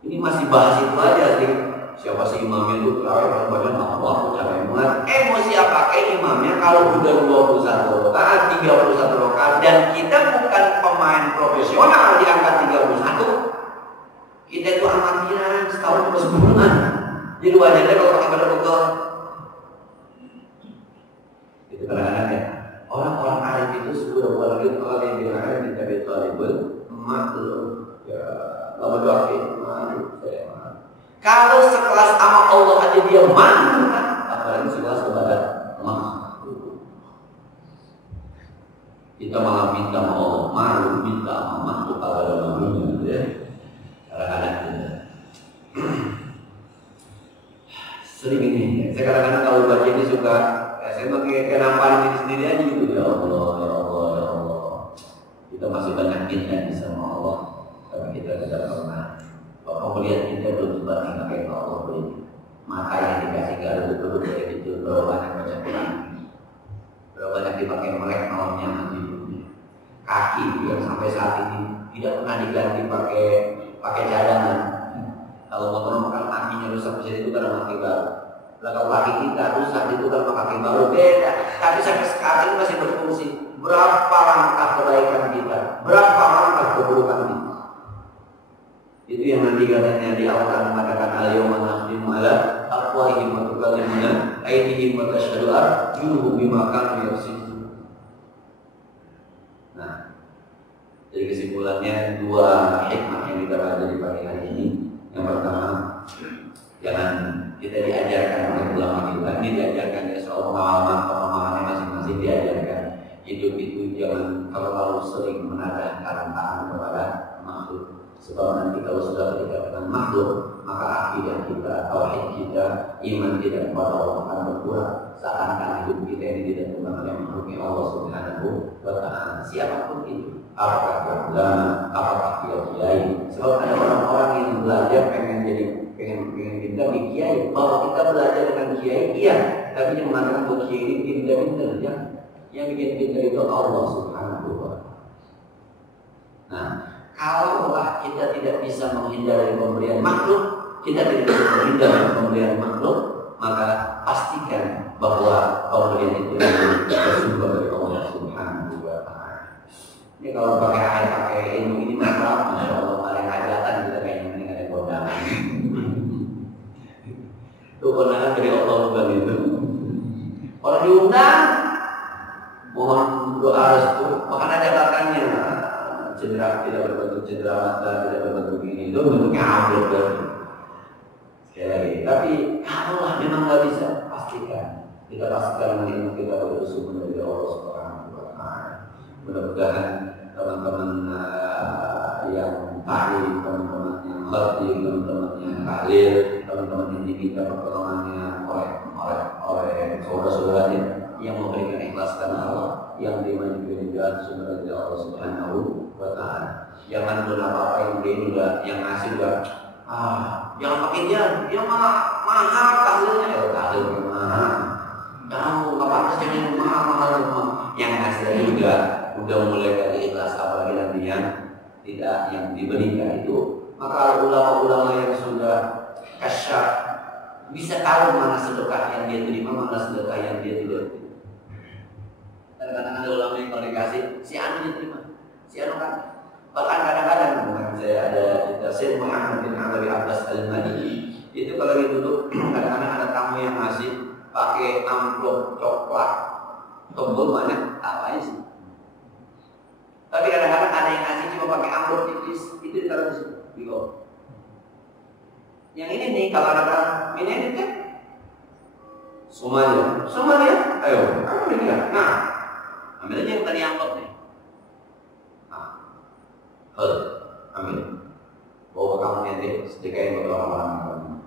Ini masih bahas itu aja sih. Siapa sih imamnya itu? Kalau badan Allah, cara banget. Mau siapa imamnya kalau udah 21 rakaat, 31 rakaat, dan kita bukan pemain profesional di angka 31. Kita itu amatiran setahun ke sebulan. Jadi wajarnya kalau pakai pada bekal. Itu kadang-kadang ya. Orang-orang arif itu sudah buat lagi kalau yang bilang kita betul maklum. Ya, lama doain. Kalau sekelas sama Allah aja dia malu, apalagi sekelas kepada makhluk. Kita malah minta sama Allah, malu minta sama makhluk kepada makhluk, ya. Kadang-kadang kita sering ini. Saya kadang-kadang kalau baca ini suka, saya pakai kenamparan diri sendiri aja gitu. Ya Allah, ya Allah, ya Allah. Kita masih banyak minta sama Allah, tapi kita tidak pernah. Kalau melihat kita belum sempat pakai Allah beri maka yang dikasih garu betul dari itu berapa banyak baca Quran, berapa banyak dipakai melek malamnya nanti kaki yang sampai saat ini tidak pernah diganti pakai cadangan. Kalau motor makan kakinya rusak bisa itu karena kaki baru. Kalau kaki kita rusak itu karena kaki baru beda. Tapi sampai sekarang masih berfungsi. Berapa langkah kebaikan kita, berapa langkah keburukan kita. Itu yang nanti katanya di Al-Quran mengatakan al-yawma nakhtimu ala afwahihim wa tukallimuna aydihim wa tashhadu arjuluhum bima kanu yaksibun. Nah, jadi kesimpulannya dua hikmah yang kita baca di pagi hari ini. Yang pertama, jangan kita diajarkan oleh ulama kita, ini diajarkan ya soal pemahaman masing-masing diajarkan. Hidup itu jangan terlalu sering menadah tangan kepada makhluk. Sebab nanti kalau sudah ketika dengan makhluk, maka akidah kita, tauhid kita, iman kita kepada Allah akan berkurang. Seakan-akan hidup kita ini ditentukan oleh makhluknya Allah Subhanahu wa Ta'ala. Siapapun itu, apakah ulama, apakah kiai. Sebab ada orang-orang yang belajar pengen pintar di kiai. Bahwa kita belajar dengan kiai, iya. Tapi yang mengatakan bahwa kiai ini pintar-pintar, ya. Yang bikin pintar itu Allah Subhanahu wa Ta'ala. Nah, kalaulah kita tidak bisa menghindari pemberian makhluk, kita tidak bisa menghindari pemberian makhluk, maka pastikan bahwa pemberian itu bersumber dari Allah Subhanahu wa Ta'ala. Ini kalau pakai ilmu ini masalah, masya Allah, paling hajatan kita kayaknya mending ada kondangan. Itu kondangan dari Allah bukan itu. Orang diundang, mohon doa restu, bahkan ada catatannya. Cedera tidak berbentuk cedera mata, tidak berbentuk ini, itu bentuknya ambil sekali lagi. Tapi kalaulah memang nggak bisa, pastikan kita pastikan ilmu kita bersumber dari Allah Subhanahu wa Ta'ala. Mudah-mudahan teman-teman yang tahli, teman-teman yang khatib, teman-teman yang tahlil, teman-teman yang diminta pertolongannya oleh saudara-saudaranya yang memberikan ikhlas karena Allah, yang dimajibkan sumber dari Allah Subhanahu wa Ta'ala. Jangan pun apa-apa yang beli udah, yang ngasih udah, jangan pakai dia mahal tahlilnya, ya tahlilnya mahal. Tahu apa jangan mahal. Yang ngasih tadi udah mulai dari ikhlas, apalagi nanti yang tidak yang diberikan itu. Maka ulama-ulama yang sudah kasyaf bisa tahu mana sedekah yang dia terima, mana sedekah yang dia tidak terima. Kadang-kadang ada ulama yang kalau dikasih, si anu diterima, si anu kan. Bahkan kadang-kadang saya ada cerita Syekh Muhammad bin Alawi Abbas Al-Madini. Itu kalau duduk, kadang-kadang ada tamu yang ngasih pakai amplop coklat tebal banyak, apa sih? Tapi kadang-kadang ada yang ngasih cuma pakai amplop tipis, itu ditaruh di situ, di bawah. Yang ini nih, kalau ada ini kan semuanya, ayo, kamu ini kan, nah. Ambil aja yang tadi amplop nih. Ambil. Bawa ke kamu nanti sedekahin buat orang-orang.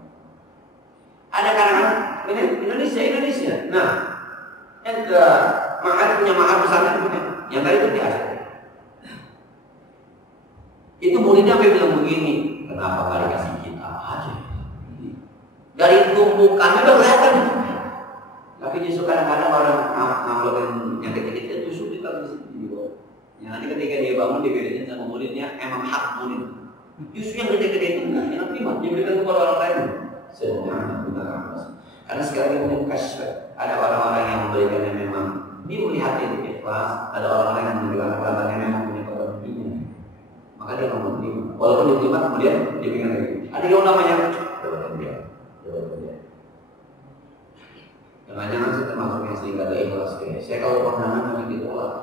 Ada kadang-kadang ini Indonesia. Nah, yang ke mahal punya mahal besar punya. Yang tadi itu dia. Itu muridnya sampai bilang begini, kenapa nggak dikasih kita aja? Dari tumpukannya udah kelihatan. Tapi justru kadang-kadang orang ngambilin yang kecil-kecil justru Yang nanti ketika dia bangun dibedain sama muridnya emang hak murid. Justru yang gede-gede itu enggak, yang terima, diberikan kepada orang lain. Karena sekali lagi ada orang-orang yang memberikannya memang dia melihat itu ikhlas, ada orang-orang yang memberikan kekuatannya memang punya kepentingan. Maka dia mau menerima. Walaupun diterima kemudian diberikan lagi. Ada yang namanya jawatan dia. Jangan-jangan saya termasuk yang sering kata ikhlas. Saya kalau kondangan hanya ditolak.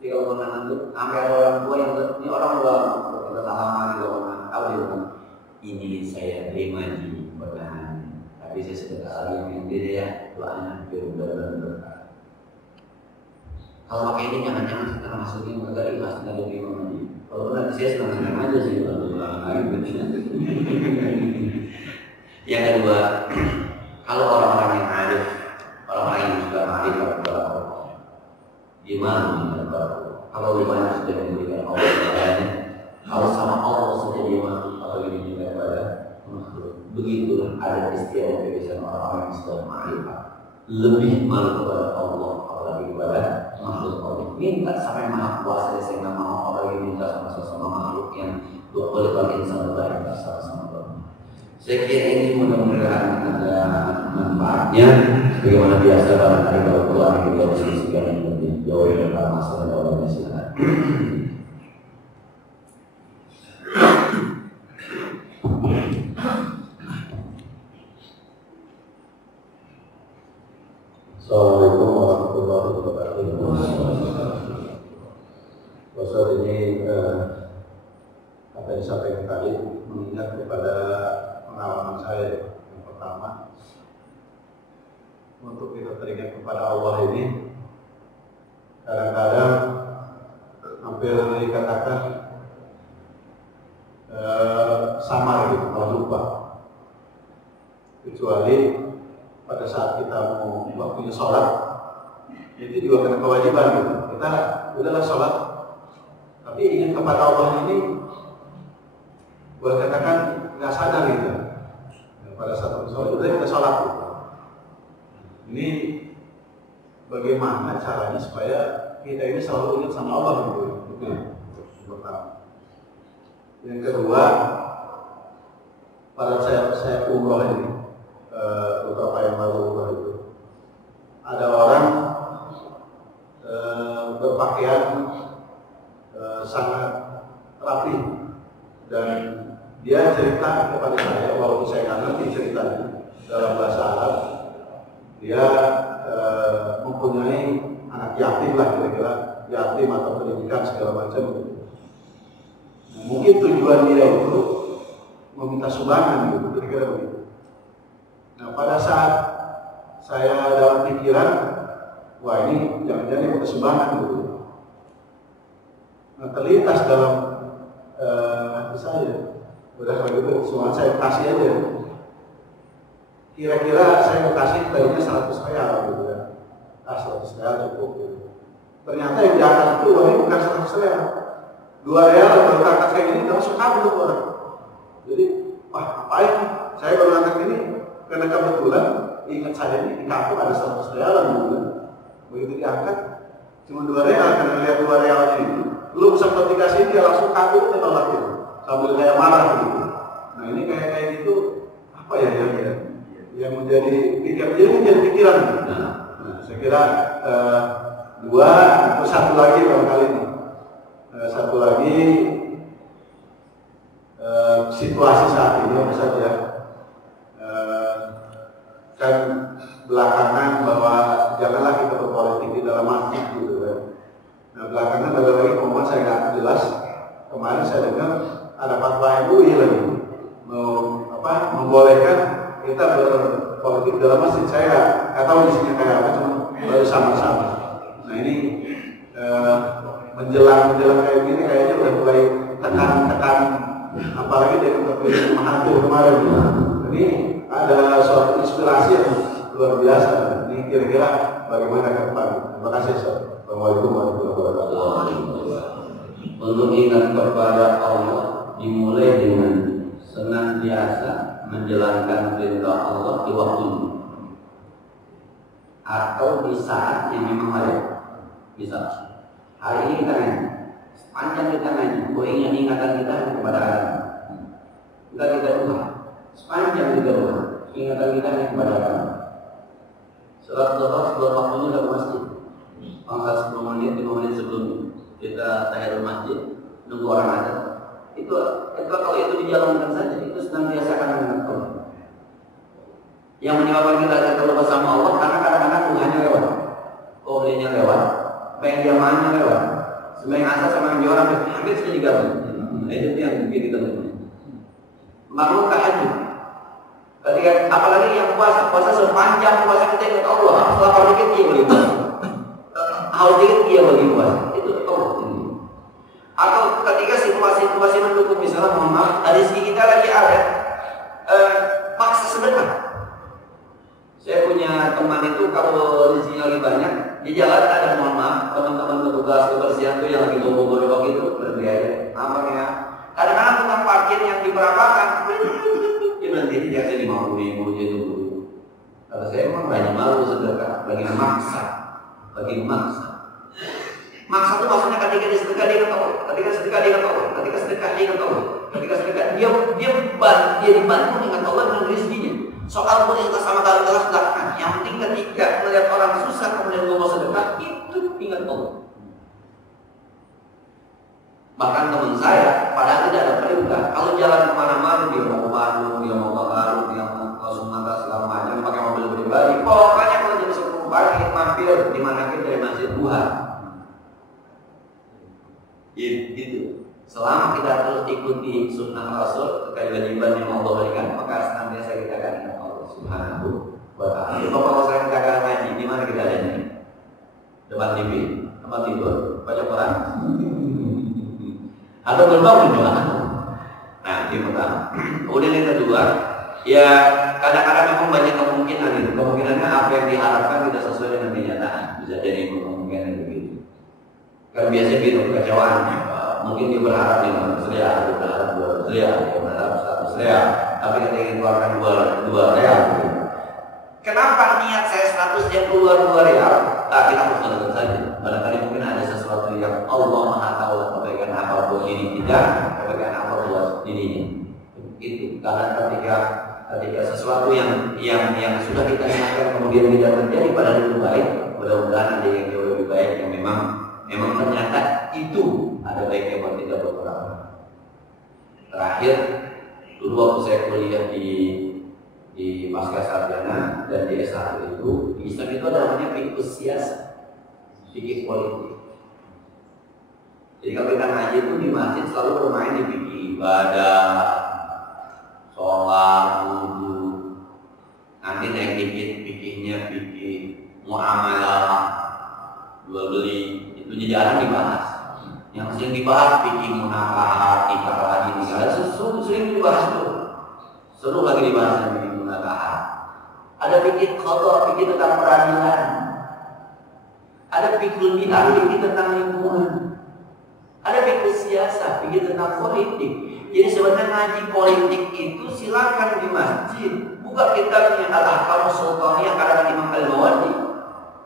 Jadi kalau kondangan itu sampai ada orang tua yang ini orang tua kita salaman di orang tahu dia bilang ini saya terima di kondangan. Tapi saya sedekah lagi yang dia ya doanya biar berkah. Kalau pakai ini jangan-jangan termasuk yang agak ikhlas dari terima lagi. Kalau nanti saya senang-senang aja sih kalau yang kedua, kalau orang-orang yang arif, orang-orang yang sudah arif kepada Allah, gimana kalau rupanya sudah diberikan Allah kepadanya, kalau sama Allah saja gimana kalau ini juga kepada makhluk. Begitulah ada istilah kebiasaan orang-orang yang sudah ma'rifat, lebih malu kepada Allah apalagi kepada makhluk Allah. Minta sampai maha kuasa saya nggak mau orang yang minta sama sesama makhluk yang boleh bagi insan baik sama-sama. Saya kira ini mudah-mudahan ada manfaatnya. Bagaimana biasa barangkali kalau Quran kita diskusikan yang lebih jauh tentang masalah dalam Islam. Assalamualaikum warahmatullahi wabarakatuh. Ustaz, ini apa yang disampaikan tadi mengingat kepada pengalaman saya yang pertama, untuk kita teringat kepada Allah ini kadang-kadang hampir dikatakan samar gitu, kalau lupa. Kecuali pada saat kita mau waktunya sholat, itu juga kena kewajiban gitu. Kita udahlah sholat, tapi ingin kepada Allah ini boleh katakan nggak sadar gitu. Pada saat sholat udah kita sholat gitu. Ini bagaimana caranya supaya kita ini selalu ingat sama Allah gitu. Itu yang pertama. Yang kedua, pada saya umroh ini beberapa yang lalu umroh itu, ada orang berpakaian sangat rapi dan dia cerita kepada saya, walaupun saya nggak ngerti ceritanya dalam bahasa Arab. Dia mempunyai anak yatim lah, kira-kira yatim atau pendidikan segala macam. Nah, mungkin tujuan dia itu meminta sumbangan gitu, kira-kira begitu. Nah, pada saat saya dalam pikiran, wah ini jangan-jangan minta sumbangan gitu. Nah, terlintas dalam hati saya, udah kalau gitu sumbangan saya kasih aja. Kira-kira saya mau kasih tadinya 100 real gitu kan. 100 real cukup gitu. Ternyata yang diangkat itu uangnya bukan 100 real. 2 real baru angkat kayak gini langsung kabur tuh orang. Jadi, wah ngapain? Saya baru angkat ini karena kebetulan ingat saya ini di kampung ada 100 real gitu kan. Begitu diangkat cuma 2 real, karena lihat 2 realnya itu belum sempat dikasih dia langsung kabur dia nolak gitu. Sambil kayak marah gitu. Nah ini kayak gitu apa ya yang menjadi pikiran. Nah, saya kira 2 atau 1 lagi barangkali ini. 1 lagi situasi saat ini apa saja. Kan belakangan bahwa janganlah kita berpolitik di dalam masjid gitu kan. Nah belakangan ada lagi pengumuman saya nggak jelas. Kemarin saya dengar ada fatwa MUI lagi membolehkan kita berpolitik dalam masjid. Saya nggak tahu isinya kayak apa, cuma baru sama-sama. Nah ini menjelang kayak gini kayaknya udah mulai tekan, apalagi dengan terpilih Mahathir kemarin. Ini ada suatu inspirasi yang luar biasa. Ini kira-kira bagaimana ke depan. Terima kasih. Assalamualaikum warahmatullahi wabarakatuh. Untuk ingat kepada Allah dimulai dengan senantiasa menjalankan perintah Allah di waktunya atau di saat yang memang ada. Bisa Hari ini kita ngaji, sepanjang kita ngaji, ingatan kita kepada agama. Enggak kita lupa, sepanjang kita lupa, ingatan kita kepada agama. Sholat duha sebelum waktunya ke masjid, bangsa 10 menit, 5 menit sebelumnya kita tahiyatul masjid, nunggu orang ada. Itu kalau itu dijalankan saja, itu senantiasa akan mengingat Allah. Yang menyebabkan kita jatuh lupa sama Allah karena kadang-kadang Tuhannya lewat, Qawlinya lewat, pengen jamaahnya lewat, sembahyang asar sama yang orang hampir sudah digabung. Nah, itu yang bikin kita lupa. Makhluk tahajud. Ketika apalagi yang puasa sepanjang puasa kita ingat Allah, selama dikit dia bagi puasa, harus dikit dia bagi puasa, itu Allah. Atau ketika situasi mendukung, misalnya mohon maaf, rezeki kita lagi ada, paksa sedekah. Saya punya teman itu kalau rezekinya lagi banyak, di jalan ada mohon maaf teman-teman petugas kebersihan itu yang lagi bobo-bobo itu berbiaya, nampaknya. Kadang-kadang tukang parkir yang diberapakan, dia berhenti dia kasih 50.000 dia tunggu. Kalau saya memang banyak malu sedekah, bagi maksa. Maksa itu maksudnya ketika dia sedekah dia ingat Allah, ketika sedekah dia ingat Allah, ketika sedekah dia ingat Allah, ketika sedekah dia dibantu dengan Allah dengan rezekinya. Soal pun yang sama kali telah sedekah. Yang penting ketika melihat orang susah kemudian mau sedekah itu ingat Allah. Bahkan teman saya, padahal tidak ada perintah, kalau jalan kemana-mana dia mau ke Bandung, dia mau ke Garut, dia mau ke Sumatera segala macam, pakai mobil pribadi. Pokoknya kalau jam 10 pagi mampir di mana kita dari masjid Tuhan. Gitu. Selama kita terus ikuti sunnah Rasul, kewajiban yang Allah berikan, maka senantiasa kita akan ingat Allah Subhanahu wa Ta'ala. Kalau saya akan ngaji, di mana kita ada ini? Depan TV, tempat tidur, baca Quran, atau berbangun doa. Nah, ini pertama. Kemudian yang kedua, ya kadang-kadang memang banyak kemungkinan itu. Kemungkinannya apa yang diharapkan tidak sesuai dengan kenyataan. Bisa jadi kemungkinan begitu. Kan biasanya gitu kekecewaan. Mungkin dia berharap 5 real, dia berharap 2 real, dia berharap 100 real, tapi ketika dikeluarkan 2 real. Kenapa niat saya 100 yang keluar 2 real? Kita harus lakukan saja. Barangkali mungkin ada sesuatu yang Allah Maha tahu kebaikan apa buat diri kita, kebaikan apa buat dirinya. Itu karena ketika sesuatu yang sudah kita niatkan kemudian tidak terjadi pada diri baik, mudah-mudahan ada yang jauh lebih baik yang memang ternyata itu ada baiknya buat kita buat orang. Terakhir, dulu waktu saya kuliah di pasca sarjana dan di S1 itu, di Islam itu ada namanya fikih siasat, fikih politik. Jadi kalau kita ngaji itu di masjid selalu bermain di fikih ibadah, sholat, wudhu. Nanti naik dikit fikihnya fikih muamalah, jual beli. Itu jarang dibahas. Yang sering dibahas fikih munakahat, nikah ini sering dibahas tuh. Seru lagi dibahas fikih munakahat. Ada fikih qada, fikih tentang peradilan. Ada fikih bid'ah, fikih tentang lingkungan. Ada fikih siasat, fikih tentang politik. Jadi sebenarnya ngaji politik itu silakan di masjid. Buka kitabnya Al-Ahkam Sultaniyah karangan Imam Al-Mawardi.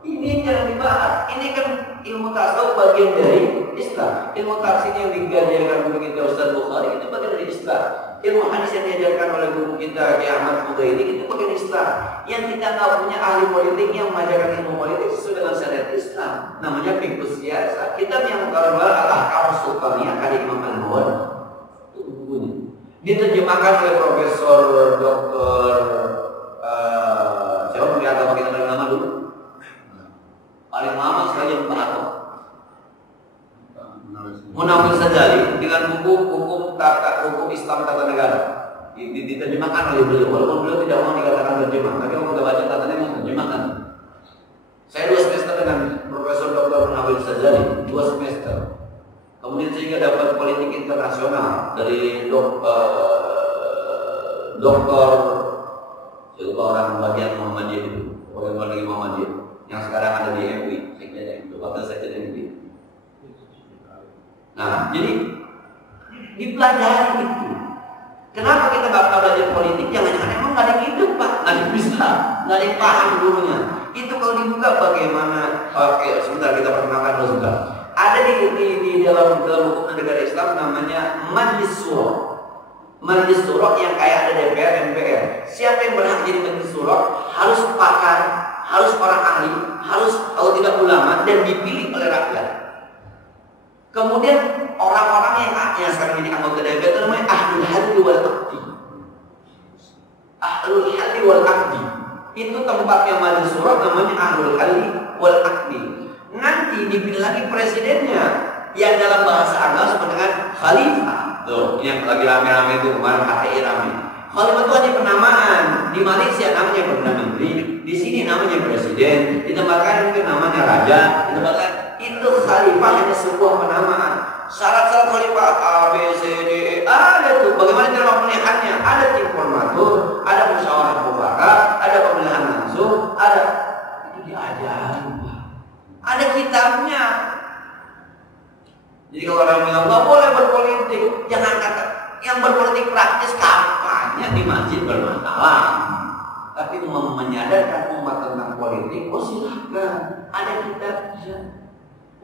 Ini yang dibahas. Ini kan ilmu tasawuf bagian dari Islam. Ilmu tafsir yang diajarkan guru kita Ustaz Bukhari itu bagian dari Islam. Ilmu hadis yang diajarkan oleh guru kita Ki Ahmad Fudaili itu bagian Islam. Yang kita nggak punya ahli politik yang mengajarkan ilmu politik sesuai dengan syariat Islam. Namanya fikih siasat. Kitab yang kalau Al-Ahkam Sultaniyah karya Imam Al-Mawardi. Itu bukunya. Diterjemahkan oleh Profesor Dr. Siapa punya agama kita paling lama dulu? Paling lama sekali yang Pak Munawwir Sajali dengan buku hukum Islam tata negara diterjemahkan oleh beliau. Walaupun beliau tidak mau dikatakan terjemah, tapi kalau kita baca tatanya mau terjemahkan. Saya 2 semester dengan Profesor Dr. Munawwir Sajali, 2 semester. Kemudian sehingga dapat politik internasional dari dokter siapa orang bagian Muhammadiyah itu, orang lagi Muhammadiyah yang sekarang ada di MUI, saya jadi MUI. Nah, jadi dipelajari itu. Kenapa kita nggak pernah belajar politik? Jangan-jangan emang nggak ada yang hidup, Pak, nggak ada yang bisa, nggak ada yang paham gurunya. Itu kalau dibuka bagaimana? Oke, sebentar kita perkenalkan dulu sebentar. Ada Ada di dalam hukum negara Islam namanya Majlis Syuro. Majlis Syuro yang kayak ada DPR, MPR. Siapa yang berhak jadi Majlis Syuro? Harus pakar, harus orang ahli, harus kalau tidak ulama dan dipilih oleh rakyat. Kemudian orang-orang yang sekarang jadi anggota DPR itu namanya Ahlul Halli wal Aqdi. Ahlul Halli wal Aqdi. Itu tempatnya Majlis Syuro namanya Ahlul Halli wal Aqdi. Nanti dipilih lagi presidennya yang dalam bahasa agama disebut dengan khalifah. Tuh, yang lagi rame-rame itu kemarin HTI rame. Khalifah itu hanya penamaan. Di Malaysia namanya Perdana Menteri, di sini namanya presiden, di tempat lain mungkin namanya raja, di tempat lain itu khalifah hanya sebuah penamaan. Syarat-syarat khalifah A, B, C, D, E ada tuh. Bagaimana cara pemilihannya? Ada tim formatur, ada musyawarah mufakat, ada pemilihan langsung, ada itu diajarin. Ada kitabnya. Jadi kalau orang bilang nggak boleh berpolitik, jangan kata yang berpolitik praktis kampanye di masjid bermasalah. Tapi menyadarkan umat tentang politik, oh silahkan. Ada kitabnya.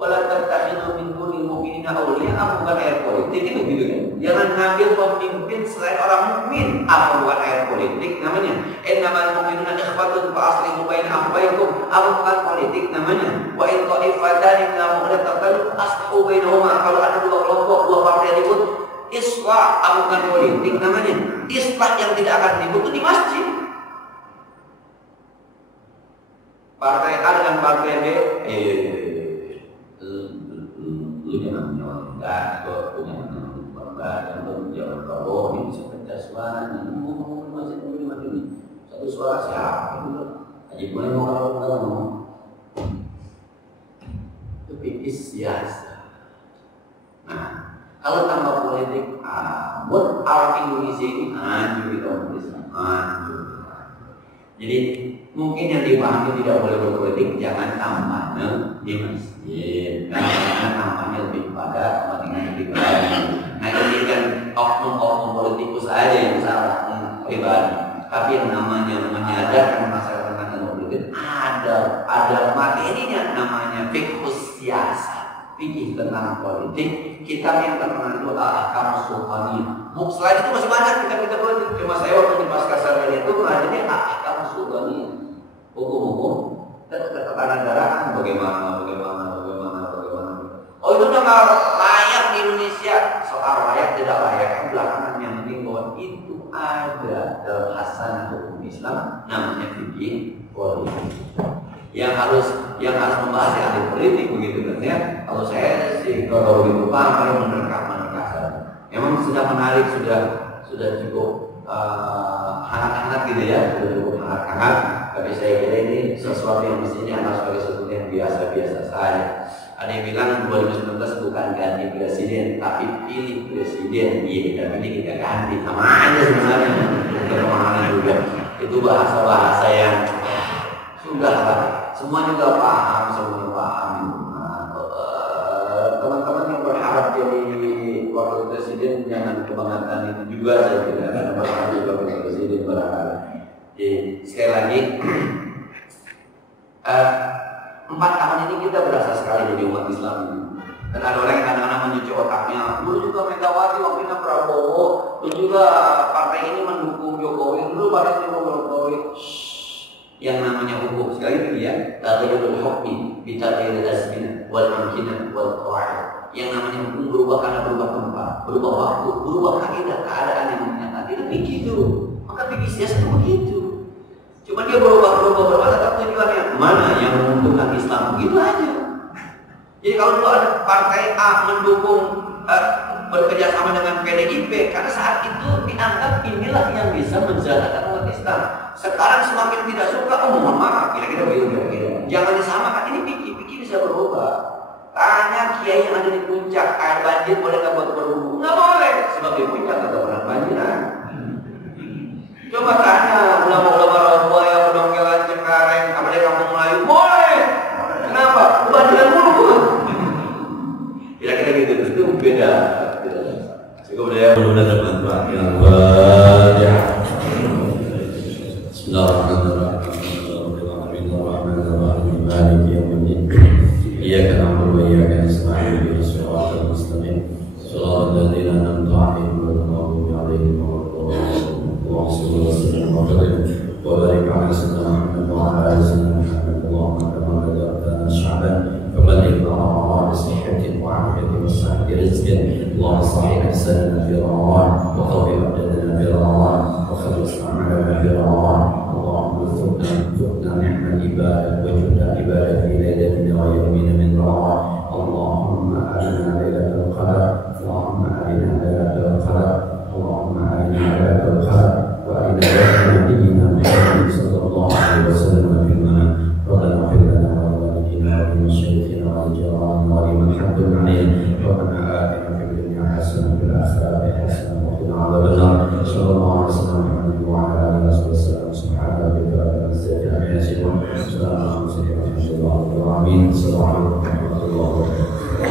Wala tattakhidhu min dunil mu'minina awliya, bukan ayat politik itu gitu kan. Jangan ngambil pemimpin selain orang mukmin. Apa bukan ayat politik namanya? Innamal mu'minuna ikhwatun fa aslihu baina akhawaykum. Apa bukan politik namanya? Wa in ta'ifatani minal mu'minina taqtalu aslihu bainahuma. Kalau ada dua kelompok, dua partai ribut, islah, apa bukan politik namanya? Islah yang tidak akan ribut itu di masjid. Partai A dengan partai B, lu jangan menyalahkan kok punya bangga dan jangan kau ini seperti asman ngomong masih begini satu suara siapa aja boleh ngomong tapi siasa. Nah kalau tambah politik buat orang Indonesia ini hancur di Islam hancur. Jadi mungkin yang dipahami tidak boleh berpolitik, jangan kampanye di masjid, jangan kampanye lebih pada kepentingan pribadi. Nah ini kan oknum-oknum politikus aja yang salah pribadi. Tapi yang namanya menyadarkan masyarakat tentang politik ada materinya namanya fiqhus siyasah, fikih tentang politik. Kitab yang terkenal itu Ahkam Sultaniyah. Selain itu masih banyak kitab-kitab politik. Cuma saya waktu di pasca sarjana itu belajarnya Ahkam Sultaniyah. Hukum-hukum dan ketatanegaraan bagaimana. Oh itu udah nggak layak di Indonesia. Soal layak tidak layak yang belakangan, yang penting bahwa itu ada dalam hasanah hukum Islam namanya fikih politik. Yang harus membahas ahli politik begitu kan ya. Kalau saya sih kalau begitu paham kalau menerka saja. Memang sudah menarik, sudah cukup hangat-hangat gitu ya, sudah cukup hangat-hangat. Tapi saya kira ini sesuatu yang mestinya harus sebagai sesuatu yang biasa-biasa saja. Ada yang bilang 2019 bukan ganti presiden, tapi pilih presiden. Iya kita pilih, kita ganti, sama aja sebenarnya. Kemahalan juga. Itu bahasa-bahasa yang sudah lah. Semua juga paham, semuanya paham. Teman-teman yang berharap jadi wakil presiden jangan kebangetan itu juga saya kira. Karena berharap jadi wakil presiden berharap. Jadi sekali lagi 4 tahun ini kita berasa sekali jadi umat Islam ini. Dan ada orang yang kadang-kadang mencuci otaknya. Dulu juga Megawati, waktu itu Prabowo, dulu juga partai ini mendukung Jokowi, dulu partai ini mendukung Jokowi. Yang namanya hukum sekali lagi ya, taghayyurul hukmi bi taghayyuril azminah wal amkinah wal qawaid. Yang namanya hukum berubah karena berubah tempat, berubah waktu, berubah keadaan yang menyatakan itu begitu. Maka fikih siasat begitu. Cuma dia berubah tetap tujuannya mana yang menguntungkan Islam, begitu aja. Jadi kalau dulu ada partai A mendukung bekerjasama dengan PDIP karena saat itu dianggap inilah yang bisa menjalankan umat Islam. Sekarang semakin tidak suka, mohon maaf, kira-kira begitu. Jangan disamakan, ini fikih bisa berubah. Tanya kiai yang ada di puncak, air banjir boleh nggak buat berwudu? Nggak boleh, sebab di puncak nggak pernah banjiran. Coba tanya ulama-ulama Rawa yang Pedongkelan, Cengkareng, apa di Kampung Melayu, boleh. Kenapa? Kebanjiran mulu. Kira-kira gitu, itu beda. Cukup ya, mudah-mudahan bermanfaat. Ya Allah, ya. Bismillahirrahmanirrahim. إياك نعبد وإياك نستعين اهدنا الصراط المستقيم صراط الذين أنعمت عليهم غير المغضوب عليهم ولا الضالين اللهم صل وسلم وبارك على سيدنا محمد وعلى آل سيدنا محمد اللهم كما بدأتنا شعبا فبلغنا رمضان بصحة وعافية وسعة رزق اللهم صحح لساننا في رمضان وقوي أبداننا في رمضان وخلص أعمالنا في رمضان اللهم ارزقنا نعم العبادة وجود العبادة في ليلتنا ويومنا من رمضان اللهم أرنا ليلة القدر اللهم أرنا ليلة القدر اللهم أرنا ليلة القدر وأرنا نبينا محمد صلى الله عليه وسلم في المنام ربنا اغفر لنا ولوالدينا ولمشايخنا ولجيراننا ولمن حكم علينا ربنا آتنا في الدنيا حسنة وفي الآخرة حسنة وقنا عذاب النار صلى الله عليه وسلم محمد وعلى آله وصحبه وسلم سبحان ربك رب العزة عما يصفون وسلام على المرسلين والحمد لله رب العالمين السلام عليكم ورحمة الله وبركاته.